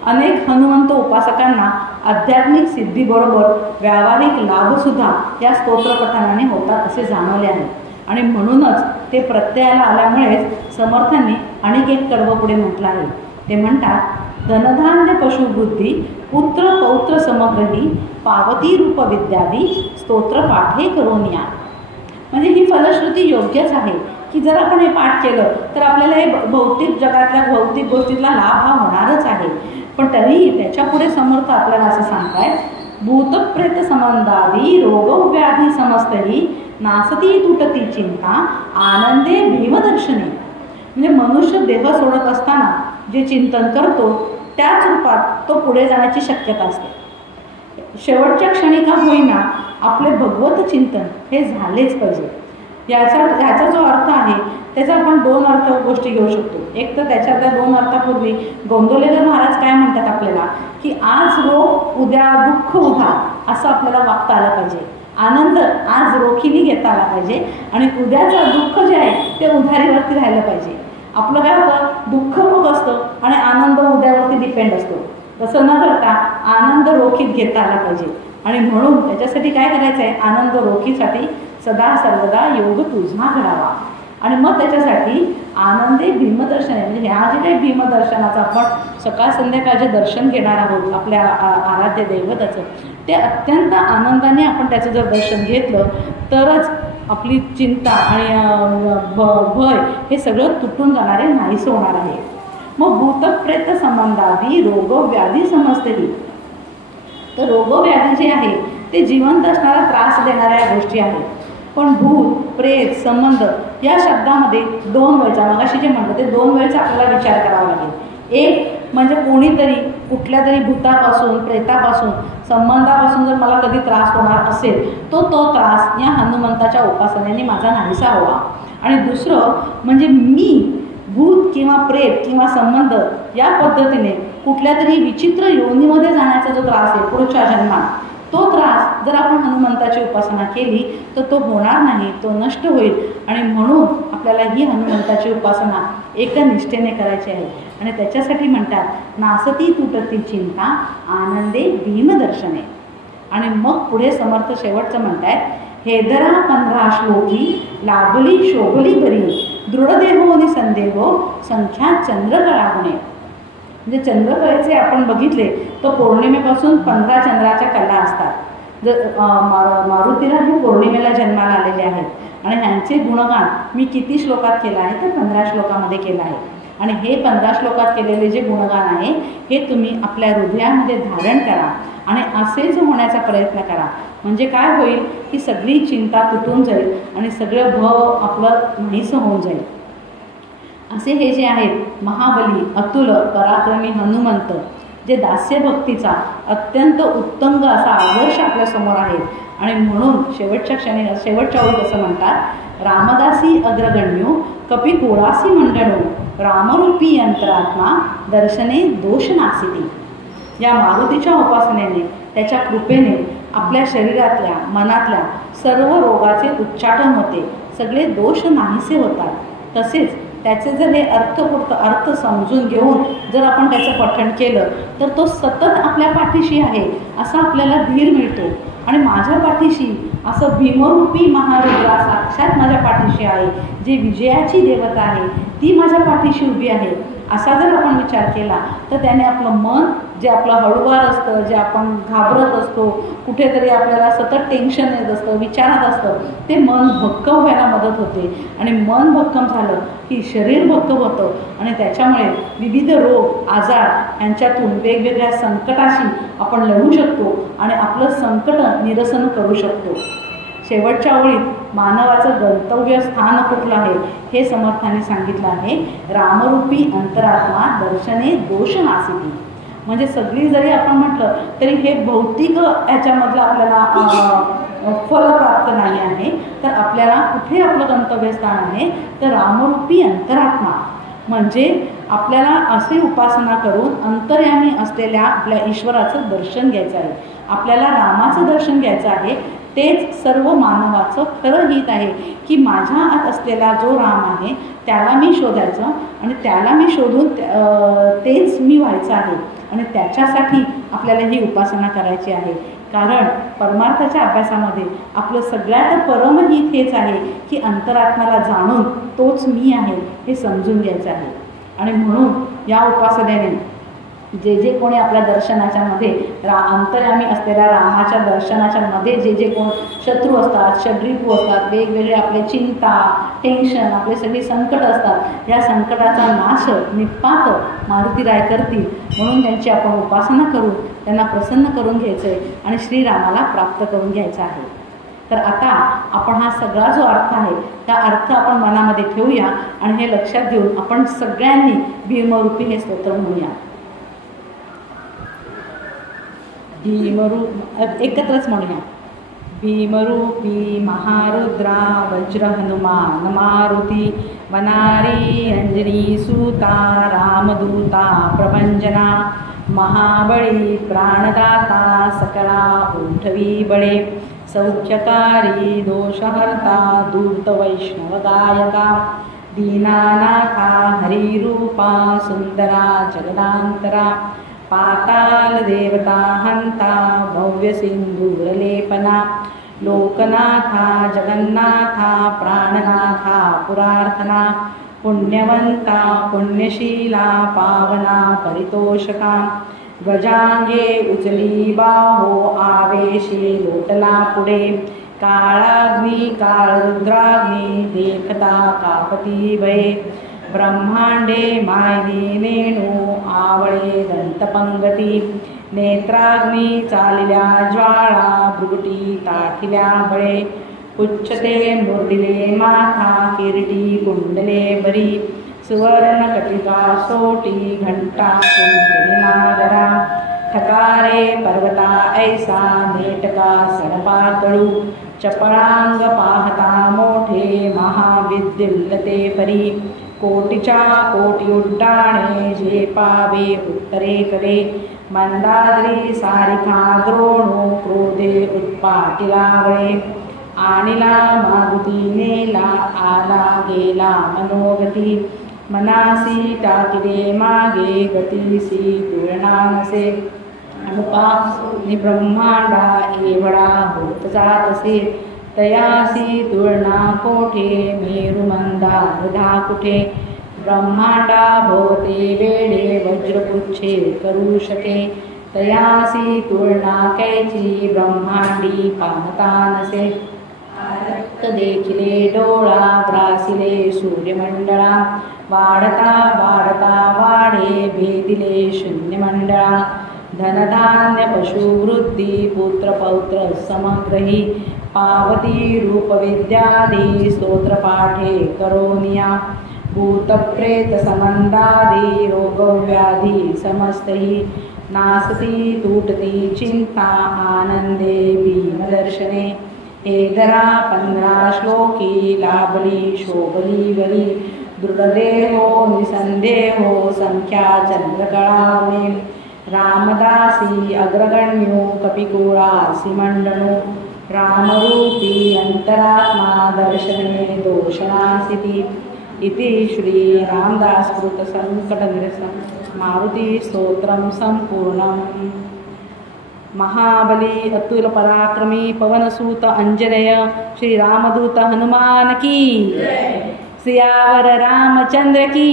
अनेक हनुमंत उपासकांना आध्यात्मिक सिद्धीबरोबर व्यावहारिक लाभसुद्धा या स्तोत्रपठनाने होतात असे जाणवले आहे. आणि म्हणूनच ते प्रत्ययाला आल्यामुळेच समर्थांनी आणखी एक कडवं पुढे म्हटलं आहे. ते म्हणतात, धनधान्य पशुबुद्धी पुत्र पौत्र समग्रही पावती रूप विद्यादी स्तोत्र पाठे करून या. म्हणजे ही फलश्रुती योग्यच आहे की जर आपण हे पाठ केलं तर आपल्याला हे भौतिक जगातल्या भौतिक गोष्टीतला लाभ हा होणारच आहे. पण तरीही त्याच्या पुढे समर्थ आपल्याला असं सांगतायत, भूतप्रेत संबंधादी रोगव्याधी समस्तही नासती तुटती चिंता आनंदे भीमदर्शने. म्हणजे मनुष्य देह सोडत असताना जे चिंतन करतो त्याच रूपात तो पुढे जाण्याची शक्यता असते. शेवटच्या क्षणी का होईना आपले भगवत चिंतन हे झालेच पाहिजे. याचा जो अर्थ आहे त्याचा आपण दोन अर्थ गोष्टी घेऊ शकतो. एक तर त्याच्यातल्या दोन अर्थापूर्वी गोंदवलेकर महाराज काय म्हणतात आपल्याला की आज रोग उद्या दुःख उधार असं आपल्याला वागता आलं पाहिजे. आनंद आज रोखीने घेता आला पाहिजे आणि उद्याचं दुःख जे आहे ते उधारीवरती राहिलं पाहिजे. आपलं काय होतं, दुःख खूप असतं आणि आनंद उद्यावरती डिपेंड असतो. तसं न करता आनंद रोखीत घेता आला पाहिजे. आणि म्हणून त्याच्यासाठी काय करायचं आहे, आनंद रोखीसाठी सदा सर्वदा योग तुझा घडावा. आणि मग त्याच्यासाठी आनंदे भीमदर्शने म्हणजे ह्या जे काही भीमदर्शनाचं आपण सकाळ संध्याकाळ जे दर्शन घेणार आहोत आपल्या आराध्य दैवताचं, ते अत्यंत आनंदाने आपण त्याचं जर दर्शन घेतलं तरच आपली चिंता आणि भय हे सगळं तुटून जाणारे नाहीसं होणार आहे. मग भूतप्रेत संबंधादी रोगव्याधी समजतेही, तर रोगव्याधी जे आहे ते जिवंत असणारा त्रास देणाऱ्या गोष्टी आहेत. पण भूत प्रेत संबंध या शब्दामध्ये दोन वेळचा मगाशी जे म्हणतो ते दोन वेळचा आपल्याला विचार करावा लागेल. एक म्हणजे कोणीतरी कुठल्या तरी भूतापासून प्रेतापासून संबंधापासून जर मला कधी त्रास होणार असेल तो त्रास या हनुमंताच्या उपासनेने माझा नाहीसा हवा. आणि दुसरं म्हणजे मी भूत किंवा प्रेत किंवा संबंध या पद्धतीने कुठल्या तरी विचित्र योनीमध्ये जाण्याचा जो त्रास आहे पुढच्या जन्मात, तो त्रास जर आपण हनुमंताची उपासना केली तर तो होणार नाही, तो नष्ट होईल. आणि म्हणून आपल्याला ही हनुमंताची उपासना एकनिष्ठेने करायची आहे. आणि त्याच्यासाठी म्हणतात नासती तुटती चिंता आनंदे भीमदर्शने. आणि मग पुढे समर्थ शेवटचं म्हणतायत हेदरा 15 श्लोकी लाभली शोभली बरी दृढदेहो आणि संदेहो संख्या चंद्रकळागुणे. म्हणजे चंद्रकळेचे आपण बघितले तर पौर्णिमेपासून 15 चंद्राच्या कला असतात. जर मारुतीला हे पौर्णिमेला जन्माला आलेले आहेत आणि ह्यांचे गुणगान मी किती श्लोकात केलं आहे तर 15 श्लोकामध्ये केलं आहे. आणि हे 15 श्लोकात केलेले जे गुणगान आहे हे तुम्ही आपल्या हृदयामध्ये धारण करा आणि असेच होण्याचा प्रयत्न करा. म्हणजे काय होईल की सगळी चिंता तुटून जाईल आणि सगळं भव आपलं नाहीसं होऊन जाईल. असे हे जे आहेत महाबली अतुल पराक्रमी हनुमंत जे दास्यभक्तीचा अत्यंत उत्तंग असा आदर्श आपल्यासमोर आहे. आणि म्हणून शेवटच्या ओळीत असं म्हणतात रामदासी अग्रगण्यो कपी कोळासी मंडळो रामरूपी यंत्रात्मा दर्शने दोष नासिती. या मारुतीच्या उपासनेने त्याच्या कृपेने आपल्या शरीरातल्या मनातल्या सर्व रोगाचे उच्चाटन होते, सगळे दोष नाहीसे होतात. तसेच त्याचे जर हे अर्थ समजून घेऊन जर आपण त्याचं पठण केलं तर तो सतत आपल्या पाठीशी आहे असा आपल्याला धीर मिळतो. आणि माझ्या पाठीशी असं भीमरूपी महारुद्रा साक्षात माझ्या पाठीशी आहे, जी विजयाची देवता आहे ती माझ्या पाठीशी उभी आहे असा जर आपण विचार केला तर त्याने आपलं मन जे आपलं हळूवार असतं, जे आपण घाबरत असतो, कुठेतरी आपल्याला सतत टेन्शन येत असतं, विचारात असतं, ते मन भक्कम व्हायला मदत होते. आणि मन भक्कम झालं की शरीर भक्कम होतं आणि त्याच्यामुळे विविध रोग आजार यांच्यातून वेगवेगळ्या संकटाशी आपण लढू शकतो आणि आपलं संकट निरसन करू शकतो. शेवटच्या ओळीत मानवाचं गंतव्य स्थान कुठलं आहे हे समर्थाने सांगितलं आहे रामरूपी अंतरात्मा दर्शने दोष नासिती. म्हणजे सगळी जरी आपण म्हटलं तरी हे भौतिक याच्यामधलं आपल्याला फल प्राप्त नाही आहे, तर आपल्याला कुठे आपलं गंतव्यस्थान आहे तर रामरूपी अंतरात्मा. म्हणजे आपल्याला असे उपासना करून अंतर्यामी असलेल्या आपल्या ईश्वराचं दर्शन घ्यायचं आहे, आपल्याला रामाचं दर्शन घ्यायचं आहे. तेच सर्व मानवाचं खरं हित आहे की माझ्या आत असलेला जो राम आहे त्याला मी शोधायचं आणि त्याला मी शोधून तेच मी व्हायचं आहे. आणि त्याच्यासाठी आपल्याला ही उपासना करायची आहे. कारण परमार्थाच्या अभ्यासामध्ये आपलं सगळ्यात परमहित हेच आहे की अंतरात्म्याला जाणून तोच मी आहे हे समजून घ्यायचं आहे. आणि म्हणून या उपासनेने जे जे कोणी आपल्या दर्शनाच्या मध्ये अंतर्यामी असलेल्या रामाच्या दर्शनाच्या मध्ये जे जे कोण शत्रू असतात, षड्रिपू असतात, वेगवेगळे आपले चिंता टेन्शन आपले सगळी संकट असतात, या संकटाचा नाश निपात मारुतीराय करतील. म्हणून त्यांची आपण उपासना करू, त्यांना प्रसन्न करून घ्यायचं आहे आणि श्रीरामाला प्राप्त करून घ्यायचं आहे. तर आता आपण हा सगळा जो अर्थ आहे त्या अर्थ आपण मनामध्ये ठेवूया आणि हे लक्षात घेऊन आपण सगळ्यांनी भीमरूपी हे स्तोत्र म्हणूया. एकत्रच म्हणूया. भीमरूपी महारुद्रा वज्र हनुमान मारुती वनारी अंजनी सूता रामदूता प्रभंजना महाबळी प्राणदाता सकला उठवी बळे सौख्यकारी दोषहर्ता दूत वैष्णव गायका दीनानाथा हरिरूपा सुंदरा जगदांतरा पाताल देवता हंता भव्य सिंधूरलेपना लोकनाथा जगन्नाथा प्राणनाथा पुरार्थना पुण्यवंता पुण्यशीला पावना परितोषका गजांगे उचली बाहो आवेशे लोटला पुढे काळाग्नी काळरुद्राग्नी देखता कापती भये ब्रह्मांडे मायनी नेणू आवळे दंतपंगती नेत्राग्नी चालिल्या ज्वाळा भृगुटी ताठिल्या बळे उच्चते मुरडिले माथा किरीटी कुंडले बरी सुवर्ण कटिका सोटी घंटा नागरा ठकारे पर्वता ऐसा नेटका सडपा तळू चपळांग पाहता मोठे महाविद्युल्लते परी कोटीच्या कोटी उड्डाणे जे पावे उत्तरेकडे मंदाद्री सारिका द्रोणो क्रोधे उत्पाटिलावळे आणिला मारुती नेला आला गेला मनोगती मनासी टाकिले मागे गतीसी तुळना नसे अनुपासनी ब्रह्मांडा एवढा होत जातसे तयासी तुळना कोठे मेरुमंदा वृधा कुठे ब्रह्मांडा भोवते वेडे वज्रपुच्छे करू शके तयासी तुळना कैची ब्रह्मांडी पाहता नसे देखिले डोळा ग्रासिले सूर्यमंडळा वाढता वाढता वाढे भेदिले शून्यमंडळा धनधान्य पशुवृत्ती पुत्रपौत्र समग्रही पावती रूपविद्यादी स्तोत्रपाठे करोनिया भूतप्रेत समंदादी रोगव्याधी समस्तही नासती तुटती चिंता आनंदे भीमदर्शने हेदरा 15 श्लोकी लाभली शोभली वरी दृढदेहो निसंदेहो संख्या चंद्रकळावणे रामदासी अग्रगण्यो कपिकुळासी मंडनो रामरूपी अंतरात्मा दर्शने दोषणासिती इति श्री रामदासकृत संकटनिरसन मारुती स्तोत्रम संपूर्णम। महाबली अतुल पराक्रमी पवनसूत अंजनेय श्री रामदूत हनुमान की सियावर रामचंद्र की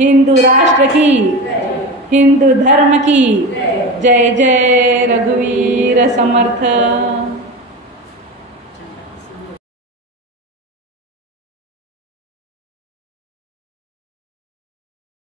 हिंदू राष्ट्र की हिंदू धर्म की जय जय रघुवीर समर्थ।